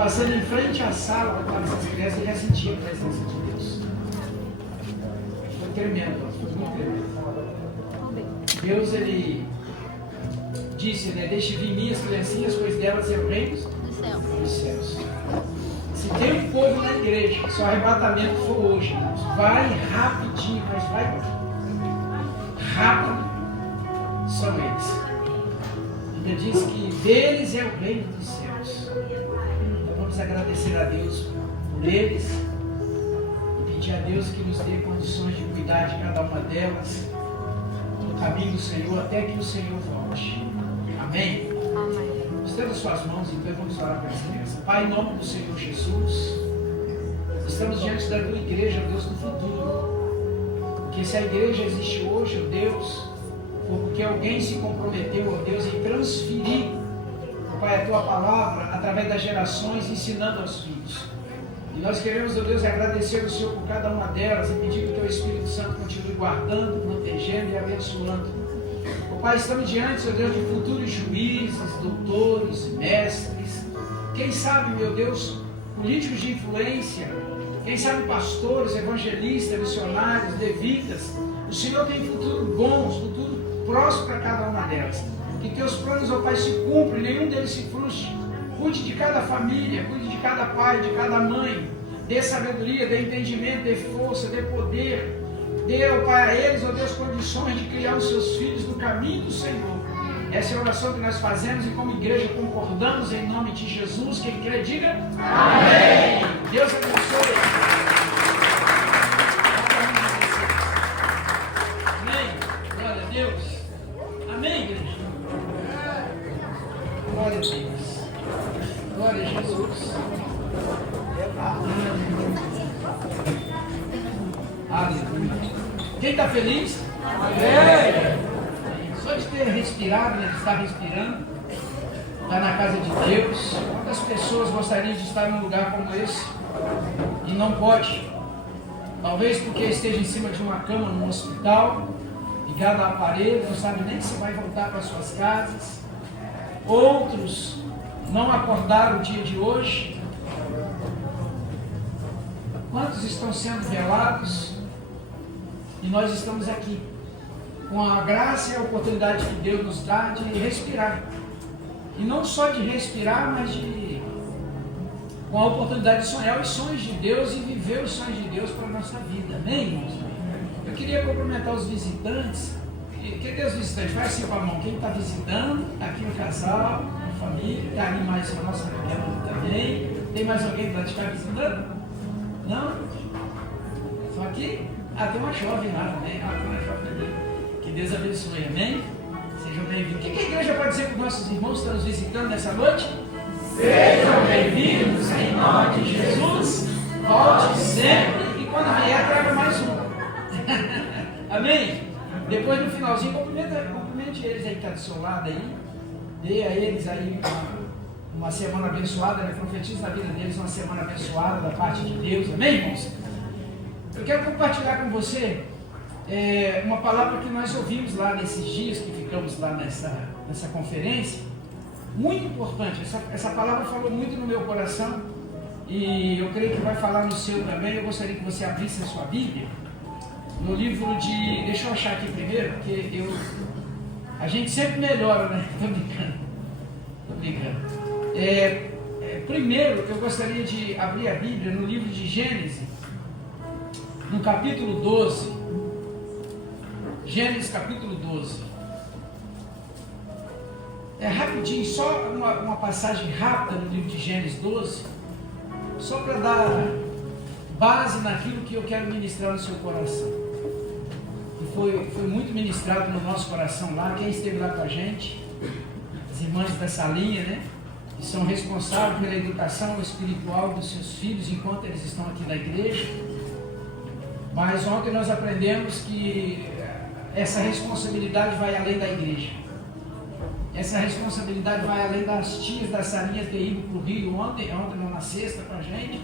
passando em frente à sala para essas crianças, eu já sentia a presença de Deus. Foi tremendo, foi muito tremendo. Deus, ele disse, né? Deixe vir minhas criancinhas, pois delas é o reino dos céus. Se tem um povo na igreja, se o arrebatamento for hoje, irmãos, vai rapidinho, mas vai rápido, são eles. A Bíblia diz que deles é o reino dos céus. Então vamos agradecer a Deus por eles e pedir a Deus que nos dê condições de cuidar de cada uma delas no caminho do Senhor até que o Senhor volte. Amém? Estenda suas mãos, então vamos orar para essa criança. Pai, em nome do Senhor Jesus, estamos diante da tua igreja, Deus, do futuro. Porque se a igreja existe hoje, ó Deus, foi porque alguém se comprometeu, ó Deus, em transferir, Pai, a tua palavra através das gerações, ensinando aos filhos. E nós queremos, ó Deus, agradecer ao Senhor por cada uma delas e pedir que o teu Espírito Santo continue guardando, protegendo e abençoando. Pai, estamos diante, ó Deus, de futuros juízes, doutores, mestres, quem sabe, meu Deus, políticos de influência, quem sabe pastores, evangelistas, missionários, levitas. O Senhor tem futuro bom, futuro próspero para cada uma delas. Que teus planos, ó Pai, se cumprem, nenhum deles se frustre. Cuide de cada família, cuide de cada pai, de cada mãe. Dê sabedoria, dê entendimento, dê força, dê poder. Dê, ó Pai, a eles, ó Deus, condições de criar os seus filhos no caminho do Senhor. Essa é a oração que nós fazemos e como igreja concordamos em nome de Jesus. Quem crê, diga amém. Deus abençoe. Amém. Glória a Deus. Amém, igreja. Glória a Deus. Glória a Jesus. Aleluia. Quem está feliz? Amém. Só de ter respirado, né, de estar respirando, está na casa de Deus. Quantas pessoas gostariam de estar num lugar como esse e não pode? Talvez porque esteja em cima de uma cama num hospital, ligado a aparelho, não sabe nem se vai voltar para suas casas. Outros não acordaram o dia de hoje. Quantos estão sendo velados? E nós estamos aqui, com a graça e a oportunidade que Deus nos dá de respirar. E não só de respirar, mas com a oportunidade de sonhar os sonhos de Deus e viver os sonhos de Deus para a nossa vida. Amém, irmãos? Eu queria cumprimentar os visitantes. Cadê os visitantes? Vai assim com a mão. Quem está visitando? Aqui o casal, a família. Está ali mais a nossa família também. Tem mais alguém que está visitando? Não? Só aqui? Ah, tem uma jovem lá também. Ah, tem uma jovem ali. Que Deus abençoe, amém? Sejam bem-vindos. O que a igreja pode dizer para os nossos irmãos que estão nos visitando nessa noite? Sejam bem-vindos em nome de Jesus. Volte sempre e quando vier, traga mais um. Amém? Depois no finalzinho, cumprimente eles aí que estão do seu lado aí. Dê a eles aí uma semana abençoada, né? Profetiza na vida deles uma semana abençoada da parte de Deus. Amém, irmãos? Eu quero compartilhar com você uma palavra que nós ouvimos lá nesses dias que ficamos lá nessa conferência. Muito importante. Essa palavra falou muito no meu coração e eu creio que vai falar no seu também. Eu gostaria que você abrisse a sua Bíblia no livro de... Deixa eu achar aqui primeiro, porque a gente sempre melhora, né? Estou brincando. Primeiro, eu gostaria de abrir a Bíblia no livro de Gênesis, no capítulo 12. Gênesis capítulo 12. Rapidinho, só uma passagem rápida no livro de Gênesis 12, só para dar base naquilo que eu quero ministrar no seu coração. E foi muito ministrado no nosso coração lá. Quem esteve lá com a gente, as irmãs da salinha, né? Que são responsáveis pela educação espiritual dos seus filhos enquanto eles estão aqui na igreja. Mas ontem nós aprendemos que essa responsabilidade vai além da igreja. Essa responsabilidade vai além das tias das salinhas ter ido para o Rio ontem não, na sexta com a gente.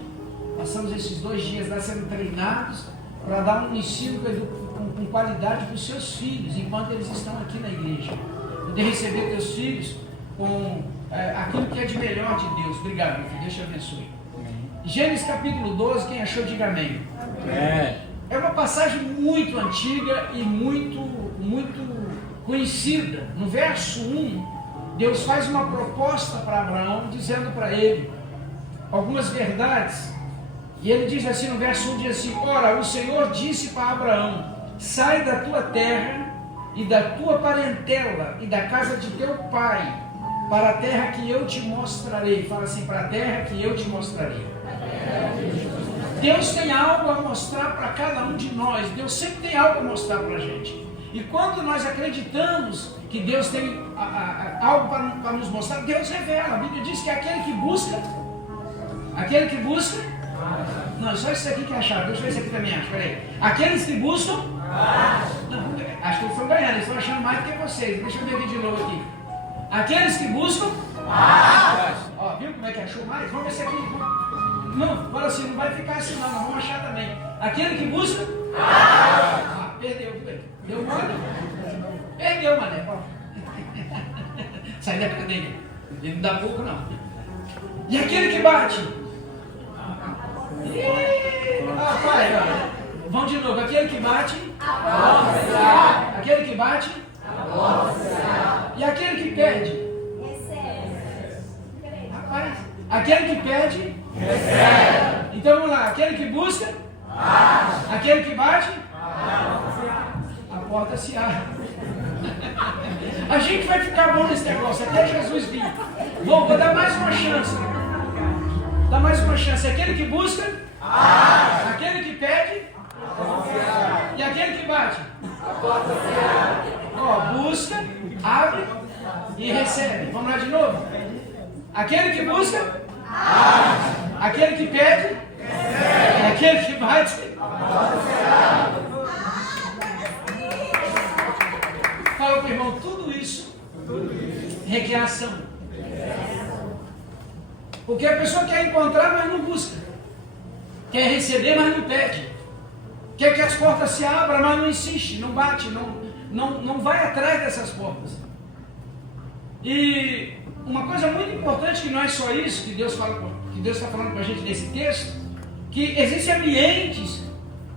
Passamos esses 2 dias lá sendo treinados para dar um ensino com qualidade para os seus filhos, enquanto eles estão aqui na igreja. Poder receber teus filhos com aquilo que é de melhor de Deus. Obrigado, meu filho. Deus te abençoe. Gênesis capítulo 12, quem achou, diga amém. É uma passagem muito antiga e muito conhecida. No verso 1, Deus faz uma proposta para Abraão, dizendo para ele algumas verdades. E ele diz assim, no verso 1, diz assim: ora, o Senhor disse para Abraão: sai da tua terra e da tua parentela e da casa de teu pai, para a terra que eu te mostrarei. Fala assim, para a terra que eu te mostrarei. Deus tem algo a mostrar para cada um de nós. Deus sempre tem algo a mostrar para a gente. E quando nós acreditamos que Deus tem algo para nos mostrar, Deus revela. A Bíblia diz que aquele que busca, não, só isso aqui que é a chave. Deixa eu ver se aqui também acho, peraí. Aqueles que buscam, não, acho que eles estão ganhando, eles estão achando mais do que vocês. Deixa eu ver aqui de novo aqui. Aqueles que buscam, ó, viu como é que achou mais? Vamos ver se aqui. Não, fala assim, não vai ficar assim não, vamos achar também. Aquele que busca, perdeu, deu mole? Perdeu, mané. Sai da cadeia. Ele não dá pouco não. E aquele que bate? Pai, vamos de novo. Aquele que bate? Aquele que bate? E aquele que pede? Rapaz, aquele que pede? Então vamos lá. Aquele que busca? Aquele que bate? A porta se abre. A gente vai ficar bom nesse negócio até Jesus vir. Vou dar mais uma chance. Dá mais uma chance. Aquele que busca, aquele que pede e aquele que bate. Ó, busca, abre e recebe. Vamos lá de novo. Aquele que busca, aquele que pede e aquele que bate. Fala para o irmão, tudo isso requer ação. Porque a pessoa quer encontrar, mas não busca. Quer receber, mas não pede. Quer que as portas se abram, mas não insiste, não bate, não vai atrás dessas portas. E uma coisa muito importante, que não é só isso que Deus está falando com a gente nesse texto, que existem ambientes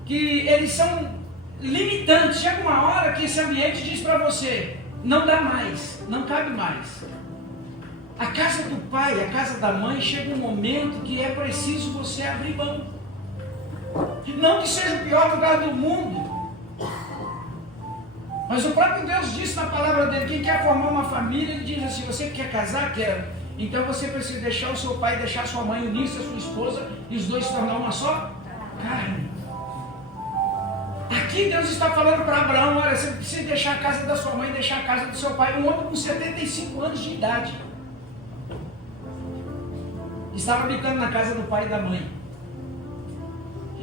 que eles são limitantes. Chega uma hora que esse ambiente diz para você, não dá mais, não cabe mais. A casa do pai, a casa da mãe, chega um momento que é preciso você abrir mão. Não que seja o pior lugar do mundo, mas o próprio Deus disse na palavra dele, quem quer formar uma família, ele diz assim, você quer casar? Quero. Então você precisa deixar o seu pai, deixar sua mãe, unir-se a sua esposa, e os dois se tornar uma só carne. Aqui Deus está falando para Abraão, olha, você precisa deixar a casa da sua mãe, deixar a casa do seu pai. Um homem com 75 anos de idade estava habitando na casa do pai e da mãe.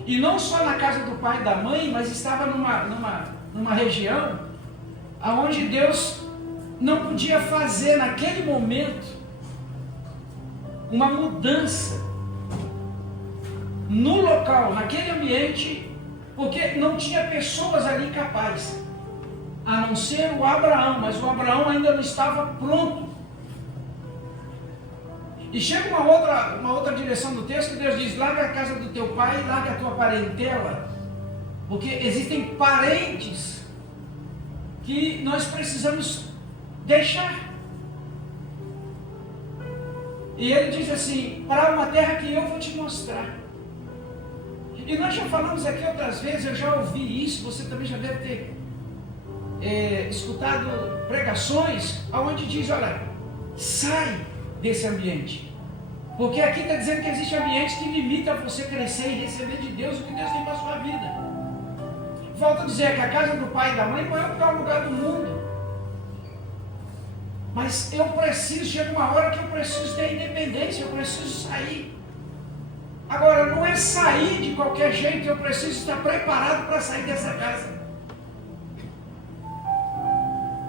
E não só na casa do pai e da mãe, mas estava numa região onde Deus não podia fazer naquele momento uma mudança no local, naquele ambiente, porque não tinha pessoas ali capazes, a não ser o Abraão, mas o Abraão ainda não estava pronto. E chega uma outra direção do texto, que Deus diz, larga a casa do teu pai, larga a tua parentela, porque existem parentes que nós precisamos deixar. E ele diz assim, para uma terra que eu vou te mostrar. E nós já falamos aqui outras vezes, eu já ouvi isso, você também já deve ter escutado pregações, onde diz, olha, sai desse ambiente. Porque aqui está dizendo que existe ambientes que limitam você crescer e receber de Deus o que Deus tem para a sua vida. Volto a dizer que a casa do pai e da mãe não é o pior lugar do mundo. Mas eu preciso, chega uma hora que eu preciso ter independência, eu preciso sair. Agora, não é sair de qualquer jeito, eu preciso estar preparado para sair dessa casa.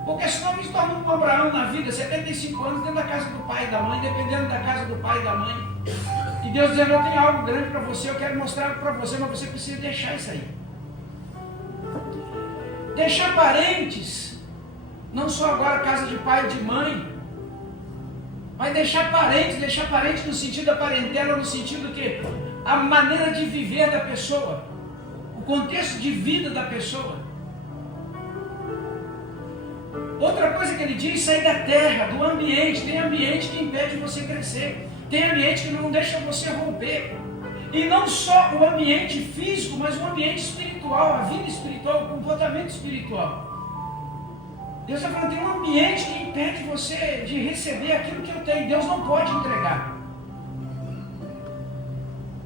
Porque senão me torna um Abraão na vida, 75 anos, dentro da casa do pai e da mãe, dependendo da casa do pai e da mãe. E Deus dizendo, eu tenho algo grande para você, eu quero mostrar para você, mas você precisa deixar isso aí. Deixar parentes, não só agora casa de pai e de mãe, Vai deixar parente no sentido da parentela, no sentido que a maneira de viver da pessoa, o contexto de vida da pessoa. Outra coisa que ele diz, sair da terra, do ambiente. Tem ambiente que impede você crescer, tem ambiente que não deixa você romper. E não só o ambiente físico, mas o ambiente espiritual, a vida espiritual, o comportamento espiritual. Deus está falando, tem um ambiente que impede você de receber aquilo que eu tenho. Deus não pode entregar.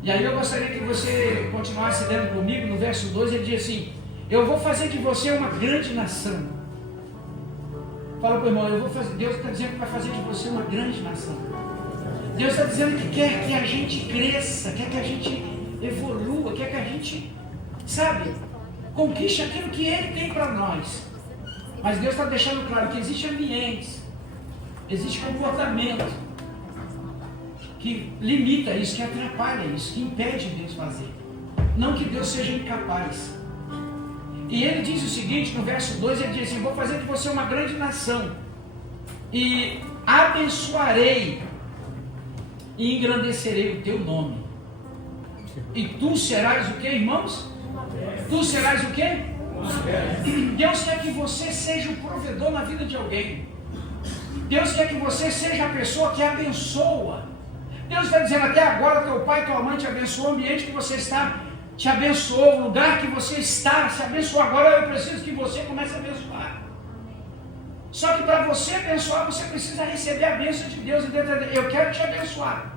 E aí eu gostaria que você continuasse lendo comigo, no verso 2, ele diz assim: eu vou fazer de você uma grande nação. Fala para o irmão, Deus está dizendo que vai fazer de você uma grande nação. Deus está dizendo que quer que a gente cresça, quer que a gente evolua, quer que a gente, sabe, conquiste aquilo que Ele tem para nós. Mas Deus está deixando claro que existem ambientes, existe comportamento que limita isso, que atrapalha isso, que impede Deus fazer. Não que Deus seja incapaz. E ele diz o seguinte, no verso 2, ele diz assim: vou fazer de você uma grande nação, e abençoarei e engrandecerei o teu nome. E tu serás o que, irmãos? Tu serás o que? Deus quer que você seja o provedor na vida de alguém. Deus quer que você seja a pessoa que abençoa. Deus está dizendo, até agora teu pai e tua mãe te abençoou, o ambiente que você está te abençoou, o lugar que você está se abençoou. Agora eu preciso que você comece a abençoar. Só que para você abençoar, você precisa receber a bênção de Deus. Eu quero te abençoar,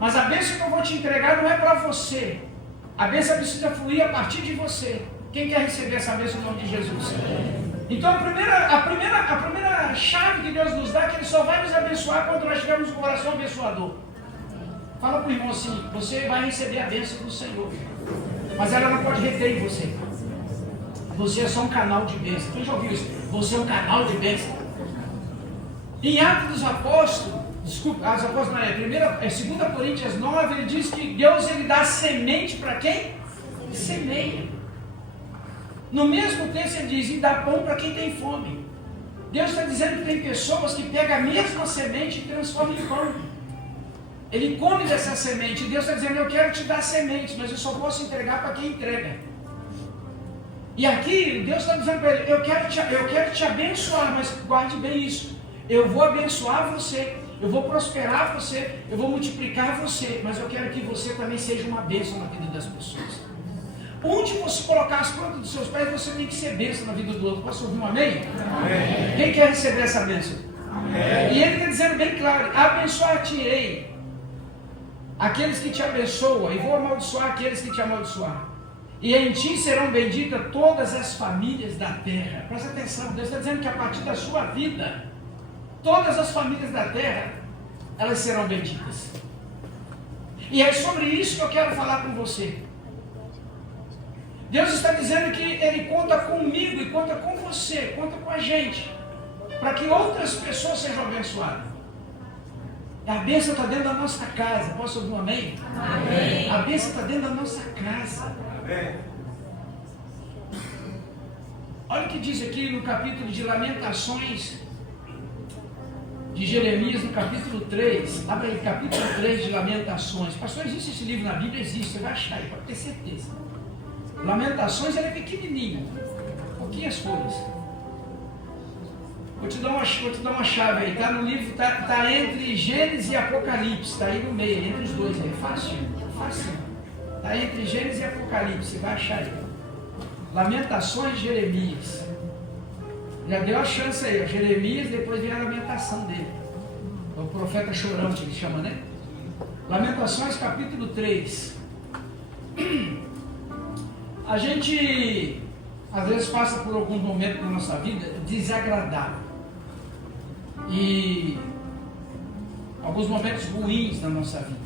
mas a bênção que eu vou te entregar não é para você. A bênção precisa fluir a partir de você. Quem quer receber essa bênção no nome de Jesus? Então a primeira chave que Deus nos dá é que Ele só vai nos abençoar quando nós tivermos um coração abençoador. Fala para o irmão assim: você vai receber a bênção do Senhor, mas ela não pode reter em você. Você é só um canal de bênção. Quem já ouviu isso? Você é um canal de bênção. Em Atos dos Apóstolos, Atos dos Apóstolos não é, 2 Coríntios 9, ele diz que Deus ele dá semente para quem? Semeia. No mesmo texto ele diz, e dá pão para quem tem fome. Deus está dizendo que tem pessoas que pegam a mesma semente e transformam em pão. Ele come dessa semente. E Deus está dizendo, eu quero te dar semente, mas eu só posso entregar para quem entrega. E aqui Deus está dizendo para ele, eu quero te abençoar, mas guarde bem isso. Eu vou abençoar você, eu vou prosperar você, eu vou multiplicar você, mas eu quero que você também seja uma bênção na vida das pessoas. Onde você colocar as plantas dos seus pés, você tem que ser bênção na vida do outro. Posso ouvir um amém? Amém. Quem quer receber essa bênção? Amém. E ele está dizendo bem claro, abençoar-te-ei aqueles que te abençoam, e vou amaldiçoar aqueles que te amaldiçoar. E em ti serão benditas todas as famílias da terra. Presta atenção, Deus está dizendo que a partir da sua vida, todas as famílias da terra, elas serão benditas. E é sobre isso que eu quero falar com você. Deus está dizendo que Ele conta comigo e conta com você, conta com a gente, para que outras pessoas sejam abençoadas. A bênção está dentro da nossa casa. Posso ouvir um amém? Amém. A bênção está dentro da nossa casa. Amém. Olha o que diz aqui no capítulo de Lamentações de Jeremias, no capítulo 3. Abre aí, capítulo 3 de Lamentações. Pastor, existe esse livro na Bíblia? Existe, você vai achar aí, pode ter certeza. Lamentações, ele é pequenininho, pouquinhas folhas. Vou te dar uma chave aí, tá no livro, tá entre Gênesis e Apocalipse, tá aí no meio, entre os dois, é fácil, tá entre Gênesis e Apocalipse, você vai achar aí. Lamentações de Jeremias. Já deu a chance aí, ó, Jeremias, depois vem a lamentação dele. É o profeta chorão que ele chama, né? Lamentações capítulo 3. A gente às vezes passa por algum momento na nossa vida desagradável e alguns momentos ruins na nossa vida.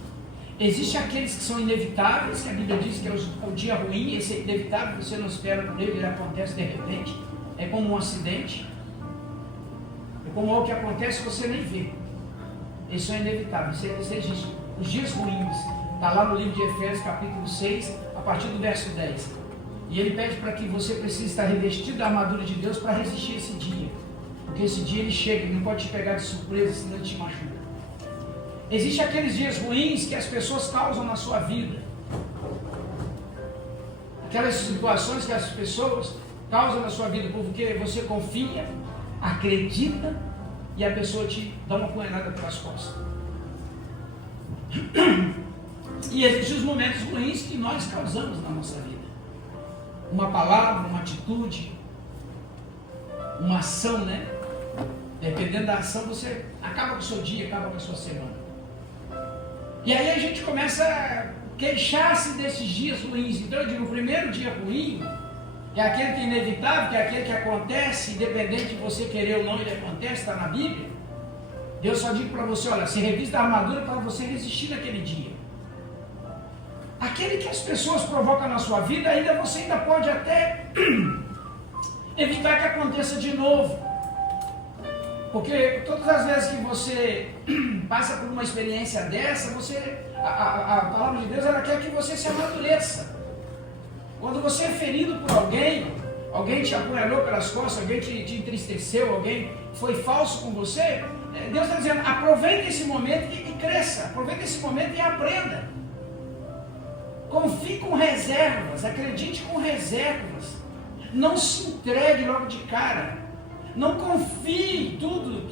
Existem aqueles que são inevitáveis, que a Bíblia diz que é o dia ruim, esse é inevitável, você não espera por ele acontece de repente, é como um acidente, é como algo que acontece e você nem vê. Isso é inevitável, isso existe. Os dias ruins, está lá no livro de Efésios capítulo 6, a partir do verso 10. E ele pede para que você precise estar revestido da armadura de Deus para resistir esse dia. Porque esse dia ele chega, ele não pode te pegar de surpresa, senão ele te machuca. Existem aqueles dias ruins que as pessoas causam na sua vida. Aquelas situações que as pessoas causam na sua vida porque você confia, acredita e a pessoa te dá uma punhalada pelas costas. E existem os momentos ruins que nós causamos na nossa vida. Uma palavra, uma atitude, uma ação, né? Dependendo da ação, você acaba com o seu dia, acaba com a sua semana. E aí a gente começa a queixar-se desses dias ruins. Então eu digo, o primeiro dia ruim é aquele que é inevitável, que é aquele que acontece, independente de você querer ou não, ele acontece, está na Bíblia. Deus só diz para você, olha, se revista a armadura para você resistir naquele dia. Aquele que as pessoas provocam na sua vida, você ainda pode até evitar que aconteça de novo. Porque todas as vezes que você passa por uma experiência dessa, a palavra de Deus, ela quer que você se amadureça. Quando você é ferido por alguém te apunhalou pelas costas, alguém te entristeceu, alguém foi falso com você, Deus está dizendo, aproveite esse momento e cresça, aproveite esse momento e aprenda. Confie com reservas, acredite com reservas, não se entregue logo de cara, não confie em tudo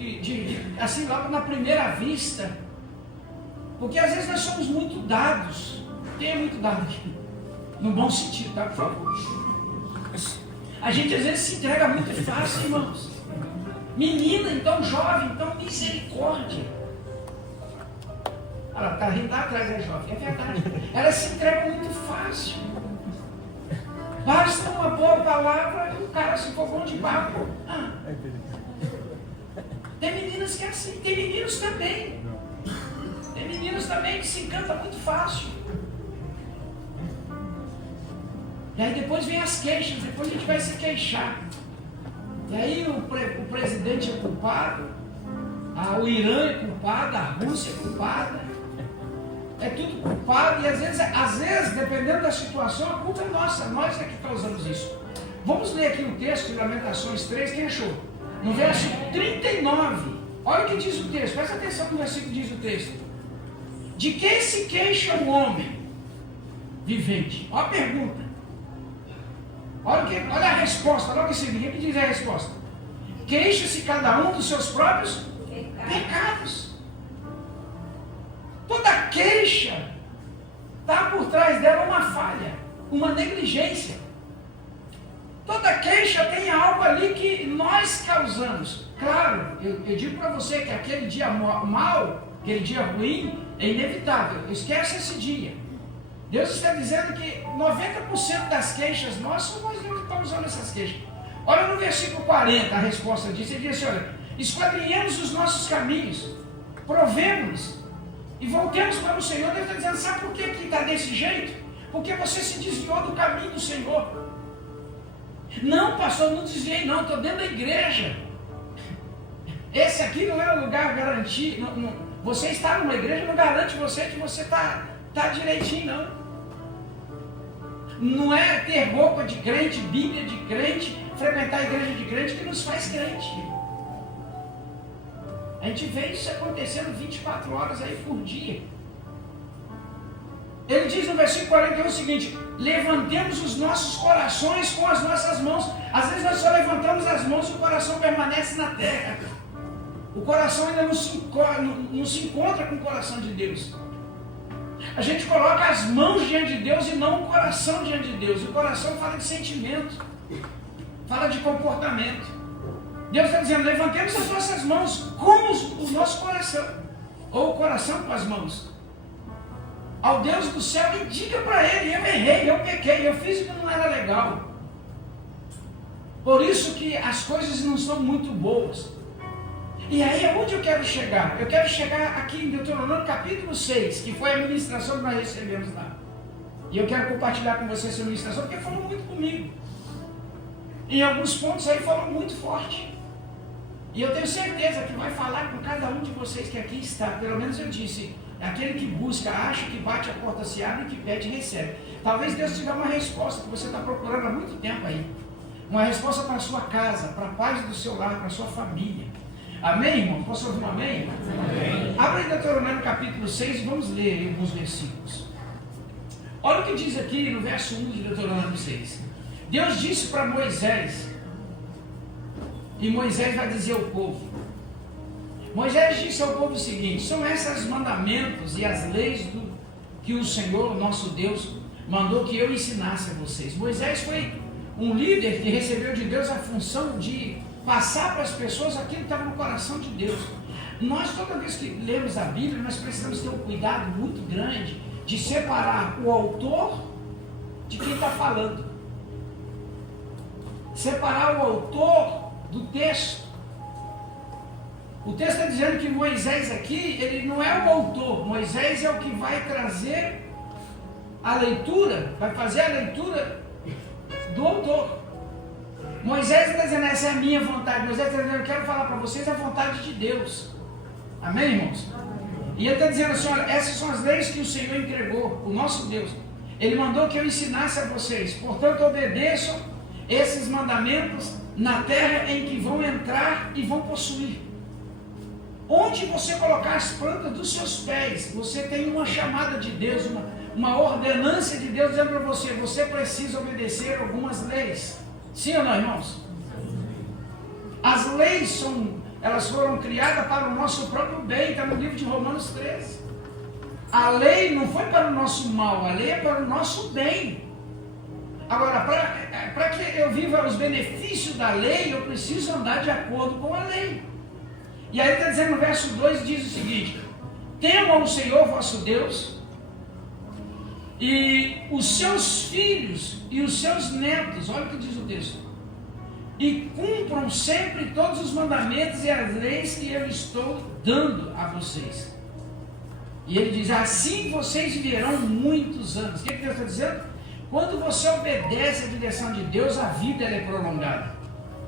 assim logo na primeira vista, porque às vezes nós somos muito dados, tem muito dado aqui, no bom sentido, tá, por favor? A gente às vezes se entrega muito fácil, irmãos. Menina, então jovem, então misericórdia. Ela está rindo lá atrás, é jovem, é verdade. Ela se entrega muito fácil. Basta uma boa palavra e o cara se for bom de papo. Tem meninas que é assim, tem meninos também. Tem meninos também que se encantam muito fácil. E aí depois vem as queixas, depois a gente vai se queixar. E aí o presidente é culpado, o Irã é culpado, a Rússia é culpada, é tudo culpado, e às vezes, dependendo da situação, a culpa é nossa, nós é que causamos isso. Vamos ler aqui o texto de Lamentações 3, quem achou? No versículo 39, olha o que diz o texto, presta atenção no versículo que diz o texto. De que se queixa o homem vivente? Olha a pergunta. Olha a resposta, logo em seguida, o que diz a resposta? Queixa-se cada um dos seus próprios pecados. Toda queixa está por trás dela uma falha, uma negligência. Toda queixa tem algo ali que nós causamos. Claro, eu digo para você que aquele dia mal, aquele dia ruim, é inevitável. Esquece esse dia. Deus está dizendo que 90% das queixas nossas são nós que estamos usando essas queixas. Olha no versículo 40, a resposta disso. Ele diz assim, olha, esquadrinhemos os nossos caminhos, provemos-nos e voltemos para o Senhor. Deus está dizendo, sabe por que está desse jeito? Porque você se desviou do caminho do Senhor. Não, pastor, não desviei não, estou dentro da igreja. Esse aqui não é o lugar garantido. Você está numa igreja não garante você que você está direitinho, não. Não é ter roupa de crente, Bíblia de crente, frequentar a igreja de crente que nos faz crente. A gente vê isso acontecendo 24 horas aí por dia. Ele diz no versículo 41 o seguinte, levantemos os nossos corações com as nossas mãos. Às vezes nós só levantamos as mãos e o coração permanece na terra. O coração ainda não se encontra com o coração de Deus. A gente coloca as mãos diante de Deus e não o coração diante de Deus. O coração fala de sentimento, fala de comportamento. Deus está dizendo, levantemos as nossas mãos com o nosso coração, ou o coração com as mãos, ao Deus do céu, e diga para Ele, eu errei, eu pequei, eu fiz o que não era legal. Por isso que as coisas não são muito boas. E aí, aonde eu quero chegar? Eu quero chegar aqui em Deuteronômio capítulo 6, que foi a ministração que nós recebemos lá. E eu quero compartilhar com vocês essa ministração, porque falou muito comigo. Em alguns pontos aí falou muito forte. E eu tenho certeza que vai falar com cada um de vocês que aqui está. Pelo menos eu disse, aquele que busca, acha, que bate, a porta se abre, que pede, recebe. Talvez Deus te dê uma resposta que você está procurando há muito tempo aí. Uma resposta para a sua casa, para a paz do seu lar, para a sua família. Amém, irmão? Posso ouvir um amém? Amém. Abra em Deuteronômio capítulo 6 e vamos ler aí alguns versículos. Olha o que diz aqui no verso 1 de Deuteronômio 6. Deus disse para Moisés, e Moisés vai dizer ao povo. Moisés disse ao povo o seguinte: são esses mandamentos e as leis que o Senhor, nosso Deus, mandou que eu ensinasse a vocês. Moisés foi um líder que recebeu de Deus a função de passar para as pessoas aquilo que estava no coração de Deus. Nós, toda vez que lemos a Bíblia, nós precisamos ter um cuidado muito grande de separar o autor de quem está falando. Separar o autor do texto. O texto está dizendo que Moisés aqui, ele não é o autor. Moisés é o que vai trazer a leitura, vai fazer a leitura do autor. Moisés está dizendo, essa é a minha vontade. Moisés está dizendo, eu quero falar para vocês a vontade de Deus. Amém, irmãos? E ele está dizendo assim, olha, essas são as leis que o Senhor entregou, o nosso Deus. Ele mandou que eu ensinasse a vocês. Portanto, obedeçam esses mandamentos na terra em que vão entrar e vão possuir. Onde você colocar as plantas dos seus pés, você tem uma chamada de Deus, uma ordenança de Deus dizendo para você, você precisa obedecer algumas leis. Sim ou não, irmãos? As leis elas foram criadas para o nosso próprio bem, está no livro de Romanos 13. A lei não foi para o nosso mal, a lei é para o nosso bem. Agora, para que eu viva os benefícios da lei, eu preciso andar de acordo com a lei. E aí ele está dizendo no verso 2, diz o seguinte: temam o Senhor vosso Deus, e os seus filhos e os seus netos, olha o que diz o texto, e cumpram sempre todos os mandamentos e as leis que eu estou dando a vocês. E ele diz, assim vocês viverão muitos anos. O que Deus está dizendo? Quando você obedece à direção de Deus, a vida ela é prolongada.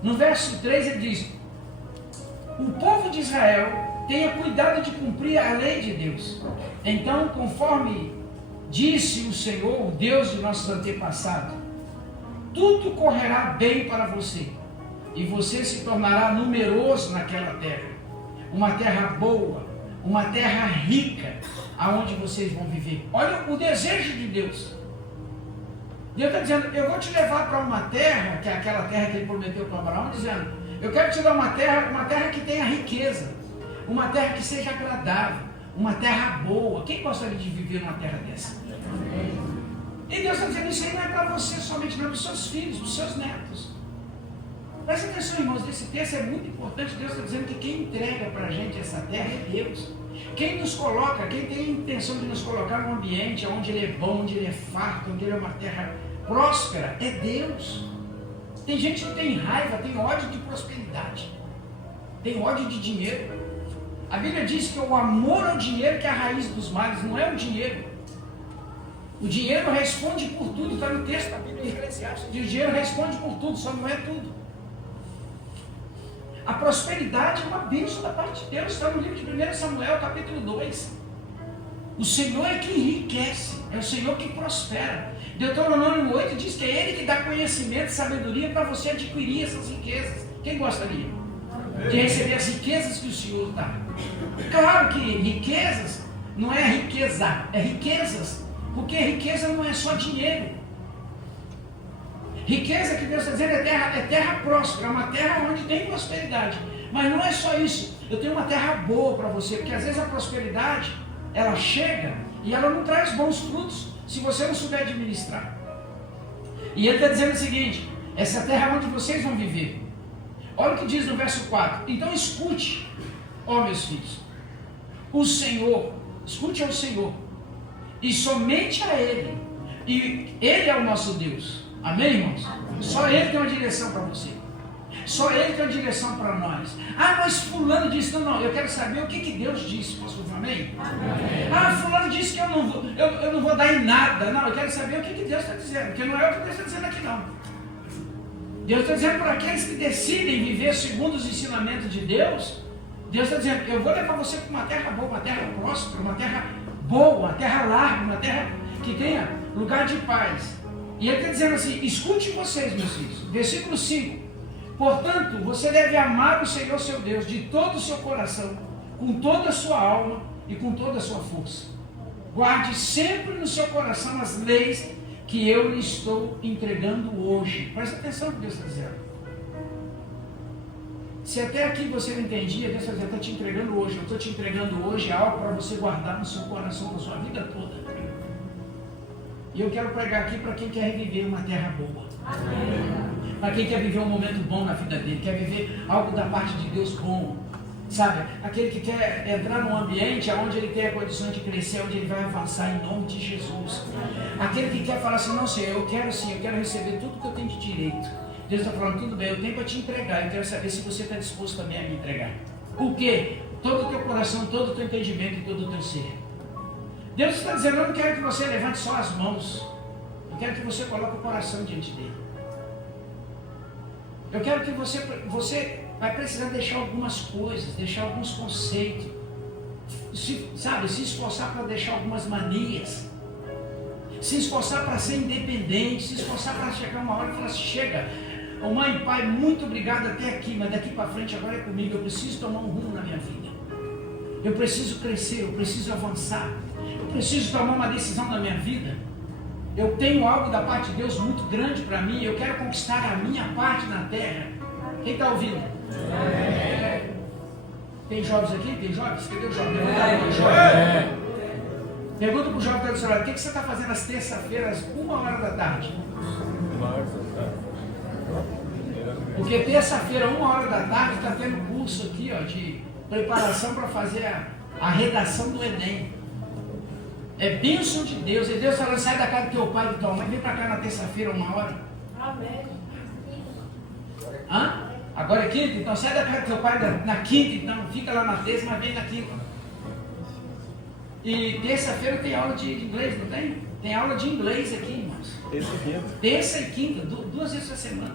No verso 3 ele diz, o povo de Israel tenha cuidado de cumprir a lei de Deus. Então, conforme disse o Senhor, o Deus de nossos antepassados, tudo correrá bem para você, e você se tornará numeroso naquela terra, uma terra boa, uma terra rica, aonde vocês vão viver. Olha o desejo de Deus. Deus está dizendo, eu vou te levar para uma terra, que é aquela terra que ele prometeu para Abraão, dizendo, eu quero te dar uma terra que tenha riqueza, uma terra que seja agradável, uma terra boa. Quem gostaria de viver numa terra dessa? E Deus está dizendo, isso aí não é para você somente, não é para os seus filhos, para os seus netos. Presta atenção, irmãos, desse texto é muito importante. Deus está dizendo que quem entrega para a gente essa terra é Deus. Quem nos coloca, quem tem a intenção de nos colocar num ambiente onde ele é bom, onde ele é farto, onde ele é uma terra próspera, é Deus. Tem gente que tem raiva, tem ódio de prosperidade, tem ódio de dinheiro. A Bíblia diz que o amor ao dinheiro que é a raiz dos males, não é o dinheiro. O dinheiro responde por tudo, está no texto da Bíblia de Eclesiastes. O dinheiro responde por tudo, só não é tudo. A prosperidade é uma bênção da parte de Deus, está no livro de 1 Samuel, capítulo 2. O Senhor é que enriquece, é o Senhor que prospera. Deuteronômio 8 diz que é Ele que dá conhecimento e sabedoria para você adquirir essas riquezas. Quem gostaria de receber as riquezas que o Senhor dá? Claro que riquezas não é riqueza, é riquezas, porque riqueza não é só dinheiro. Riqueza que Deus está dizendo é terra próspera, é uma terra onde tem prosperidade. Mas não é só isso, eu tenho uma terra boa para você, porque às vezes a prosperidade, ela chega e ela não traz bons frutos, se você não souber administrar. E ele está dizendo o seguinte, essa terra é onde vocês vão viver. Olha o que diz no verso 4, então escute, ó meus filhos, o Senhor, escute ao Senhor, e somente a Ele, e Ele é o nosso Deus. Amém, irmãos? Só Ele tem uma direção para você. Só Ele tem uma direção para nós. Ah, mas fulano disse, não, eu quero saber o que Deus disse. Posso ouvir amém? Amém? Ah, fulano disse que eu não vou dar em nada. Não, eu quero saber o que Deus está dizendo, porque não é o que Deus está dizendo aqui não. Deus está dizendo para aqueles que decidem viver segundo os ensinamentos de Deus, Deus está dizendo, eu vou levar você para uma terra boa, uma terra próspera, uma terra boa, uma terra larga, uma terra que tenha lugar de paz. E ele está dizendo assim, escute vocês, meus filhos. Versículo 5. Portanto, você deve amar o Senhor seu Deus de todo o seu coração, com toda a sua alma e com toda a sua força. Guarde sempre no seu coração as leis que eu lhe estou entregando hoje. Presta atenção no que Deus está dizendo. Se até aqui você não entendia, Deus está dizendo, eu estou te entregando hoje. Eu estou te entregando hoje algo para você guardar no seu coração, na sua vida toda. E eu quero pregar aqui para quem quer viver uma terra boa. Para quem quer viver um momento bom na vida dele, quer viver algo da parte de Deus bom. Sabe, aquele que quer entrar num ambiente onde ele tem a condição de crescer, onde ele vai avançar em nome de Jesus. Aquele que quer falar assim, não sei, eu quero receber tudo que eu tenho de direito. Deus está falando, tudo bem, eu tenho para te entregar, eu quero saber se você está disposto também a me entregar. O quê? Todo o teu coração, todo o teu entendimento e todo o teu ser. Deus está dizendo, eu não quero que você levante só as mãos, eu quero que você coloque o coração diante dele. Eu quero que você vai precisar deixar algumas coisas, deixar alguns conceitos, se esforçar para deixar algumas manias, se esforçar para ser independente, se esforçar para chegar uma hora e falar assim, chega, mãe, pai, muito obrigado até aqui, mas daqui para frente agora é comigo, eu preciso tomar um rumo na minha vida, eu preciso crescer, eu preciso avançar, eu preciso tomar uma decisão na minha vida, eu tenho algo da parte de Deus muito grande para mim, eu quero conquistar a minha parte na terra. Quem está ouvindo? Tem jovens aqui? Tem jovens? Cadê o jovem? Pergunta para o jovem que está do seu lado, o que você está fazendo às terça-feiras, 1h da tarde? Porque terça-feira, 1h da tarde, está tendo curso aqui de preparação para fazer a redação do Enem. É bênção de Deus. E Deus falando, sai da casa do teu pai e da tua mãe, vem para cá na terça-feira, 1h. Amém. Hã? Agora é quinta? Então sai da casa do teu pai na quinta, então. Fica lá na terça, mas vem na quinta. E terça-feira tem aula de inglês, não tem? Tem aula de inglês aqui, irmãos. Terça e quinta, 2 vezes a semana.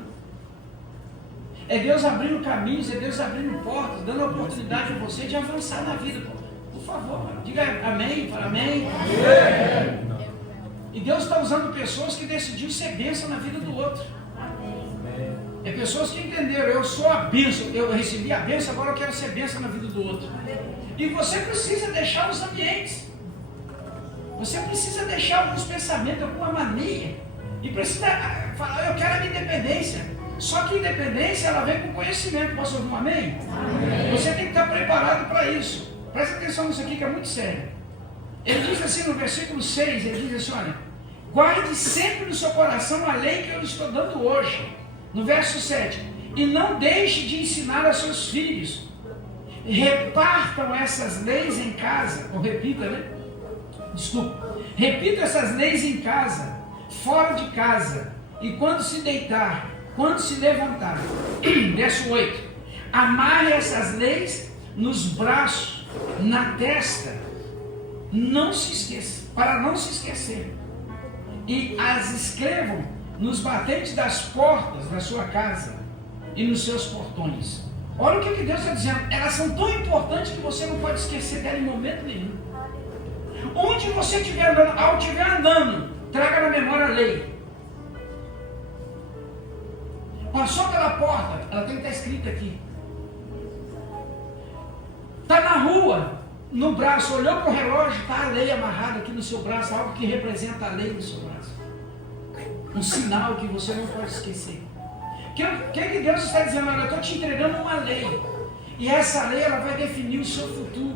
É Deus abrindo caminhos, é Deus abrindo portas, dando a oportunidade a você de avançar na vida. Por favor, diga amém, fala amém. E Deus está usando pessoas que decidiram ser bênção na vida do outro. É pessoas que entenderam, eu sou a bênção, eu recebi a bênção, agora eu quero ser bênção na vida do outro. E você precisa deixar os ambientes. Você precisa deixar alguns pensamentos, alguma mania. E precisa falar, eu quero a minha independência. Só que a independência, ela vem com conhecimento. Posso ouvir um amém? Amém? Você tem que estar preparado para isso. Presta atenção nisso aqui que é muito sério. Ele diz assim no versículo 6, ele diz assim, olha, guarde sempre no seu coração a lei que eu lhe estou dando hoje. No verso 7, e não deixe de ensinar aos seus filhos. Repartam essas leis em casa, ou repita, né? Desculpa. Repita essas leis em casa, fora de casa, e quando se deitar, quando se levantar. Verso 8. Amarre essas leis nos braços, na testa, não se esqueça, para não se esquecer. E as escrevam nos batentes das portas da sua casa e nos seus portões. Olha o que Deus está dizendo. Elas são tão importantes que você não pode esquecer dela em momento nenhum. Onde você estiver andando, ao estiver andando, traga na memória a lei. Passou pela porta, ela tem que estar escrita aqui. Está na rua, no braço, olhou para o relógio, está a lei amarrada aqui no seu braço, algo que representa a lei no seu braço. Um sinal que você não pode esquecer. O que Deus está dizendo? Olha, eu estou te entregando uma lei. E essa lei ela vai definir o seu futuro.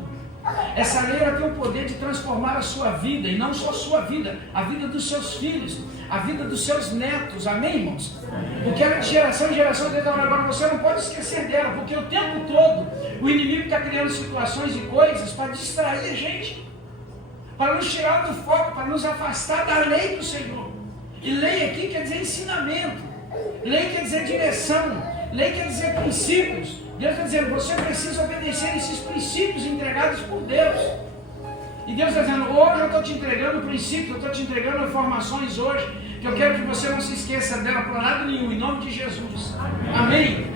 Essa lei ela tem o poder de transformar a sua vida. E não só a sua vida, a vida dos seus filhos, a vida dos seus netos. Amém, irmãos? Porque ela de geração em geração, agora você não pode esquecer dela. Porque o tempo todo o inimigo está criando situações e coisas para distrair a gente. Para nos tirar do foco, para nos afastar da lei do Senhor. E lei aqui quer dizer ensinamento, lei quer dizer direção, lei quer dizer princípios. Deus está dizendo, você precisa obedecer esses princípios entregados por Deus. E Deus está dizendo, hoje eu estou te entregando princípios, eu estou te entregando informações hoje, que eu quero que você não se esqueça dela por lado nenhum, em nome de Jesus. Amém?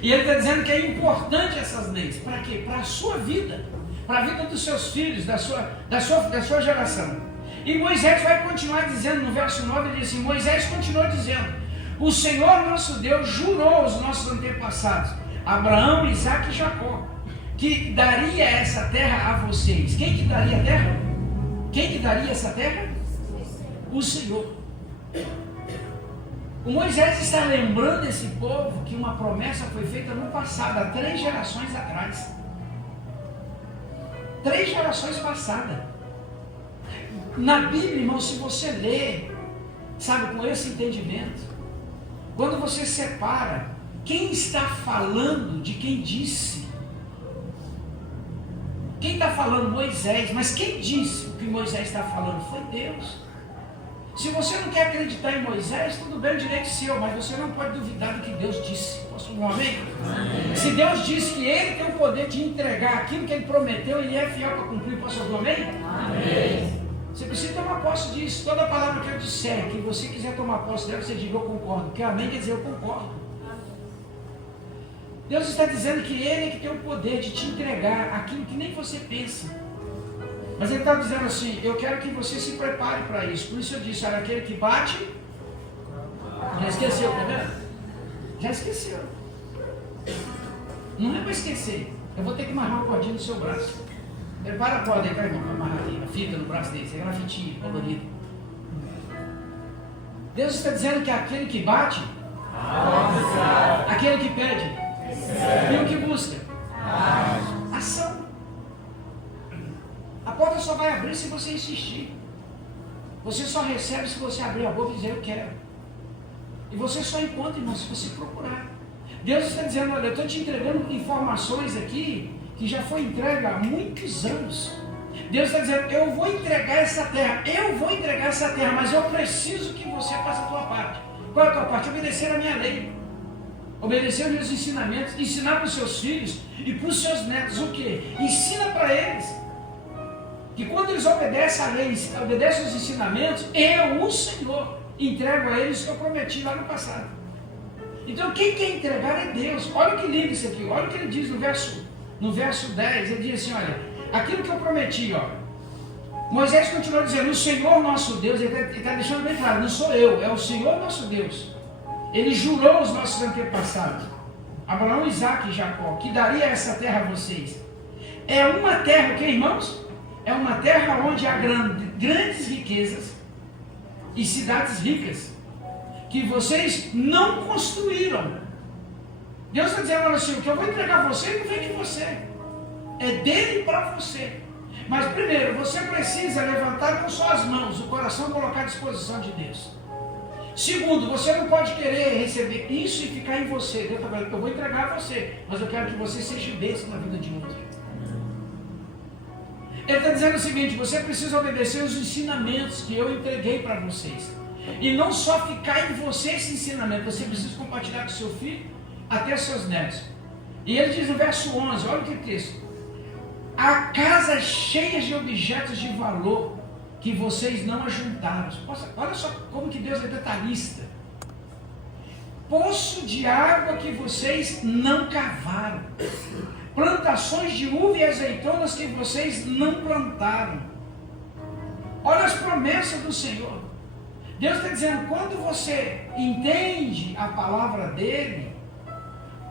E Ele está dizendo que é importante essas leis. Para quê? Para a sua vida, para a vida dos seus filhos, da sua geração. E Moisés vai continuar dizendo, no verso 9, ele diz assim, Moisés continua dizendo, O Senhor nosso Deus jurou aos nossos antepassados, Abraão, Isaque e Jacó, que daria essa terra a vocês. Quem que daria a terra? Quem que daria essa terra? O Senhor. O Moisés está lembrando esse povo que uma promessa foi feita no passado, há 3 gerações atrás. 3 gerações passadas. Na Bíblia, irmão, se você ler, sabe, com esse entendimento, quando você separa quem está falando de quem disse. Quem está falando? Moisés. Mas quem disse o que Moisés está falando? Foi Deus. Se você não quer acreditar em Moisés, tudo bem, o direito seu, mas você não pode duvidar do que Deus disse. Posso ouvir um amém? Amém? Se Deus disse que Ele tem o poder de entregar aquilo que Ele prometeu, Ele é fiel para cumprir. Posso ouvir um amém? Amém. Você precisa tomar posse disso. Toda palavra que eu disser, que você quiser tomar posse dela, você diga eu concordo. Porque amém quer dizer eu concordo. Deus está dizendo que Ele é que tem o poder de te entregar aquilo que nem você pensa. Mas Ele está dizendo assim, eu quero que você se prepare para isso. Por isso eu disse, olha, aquele que bate, já esqueceu, tá vendo? Já esqueceu. Não é para esquecer. Eu vou ter que amarrar uma cordinha no seu braço. Prepara a corda aí, tá, irmão, para amarrar ali, a fita no braço dele, é uma fitinha colorida. Deus está dizendo que aquele que bate, aquele que pede, e o que busca, ação. A porta só vai abrir se você insistir. Você só recebe se você abrir a boca e dizer eu quero. E você só encontra, irmão, se você procurar. Deus está dizendo, olha, eu estou te entregando informações aqui que já foi entregue há muitos anos. Deus está dizendo, eu vou entregar essa terra, mas eu preciso que você faça a tua parte. Qual é a tua parte? Obedecer a minha lei. Obedecer os meus ensinamentos, ensinar para os seus filhos e para os seus netos o quê? Ensina para eles. Que quando eles obedecem a lei, obedecem os ensinamentos, eu, o Senhor, entrego a eles o que eu prometi lá no passado. Então quem quer entregar é Deus. Olha que lindo isso aqui, olha o que ele diz no verso 10, ele diz assim, olha, aquilo que eu prometi, ó. Moisés continuou dizendo, o Senhor nosso Deus, ele está deixando bem claro, não sou eu, é o Senhor nosso Deus. Ele jurou aos nossos antepassados, Abraão, Isaque e Jacó, que daria essa terra a vocês. É uma terra, o que, irmãos? É uma terra onde há grandes riquezas e cidades ricas, que vocês não construíram. Deus está dizendo assim, o que eu vou entregar a você não vem de você, é dele para você. Mas primeiro, você precisa levantar não só as mãos, o coração colocar à disposição de Deus. Segundo, você não pode querer receber isso e ficar em você. Deus está falando, eu vou entregar a você, mas eu quero que você seja bênção na vida de outro. Ele está dizendo o seguinte, você precisa obedecer os ensinamentos que eu entreguei para vocês. E não só ficar em você esse ensinamento, você precisa compartilhar com seu filho até seus netos. E ele diz no verso 11, olha o que texto. Há casas cheias de objetos de valor que vocês não ajuntaram. Olha só como que Deus é detalhista. Poço de água que vocês não cavaram. Plantações de uva e azeitonas que vocês não plantaram. Olha as promessas do Senhor. Deus está dizendo, quando você entende a palavra dele,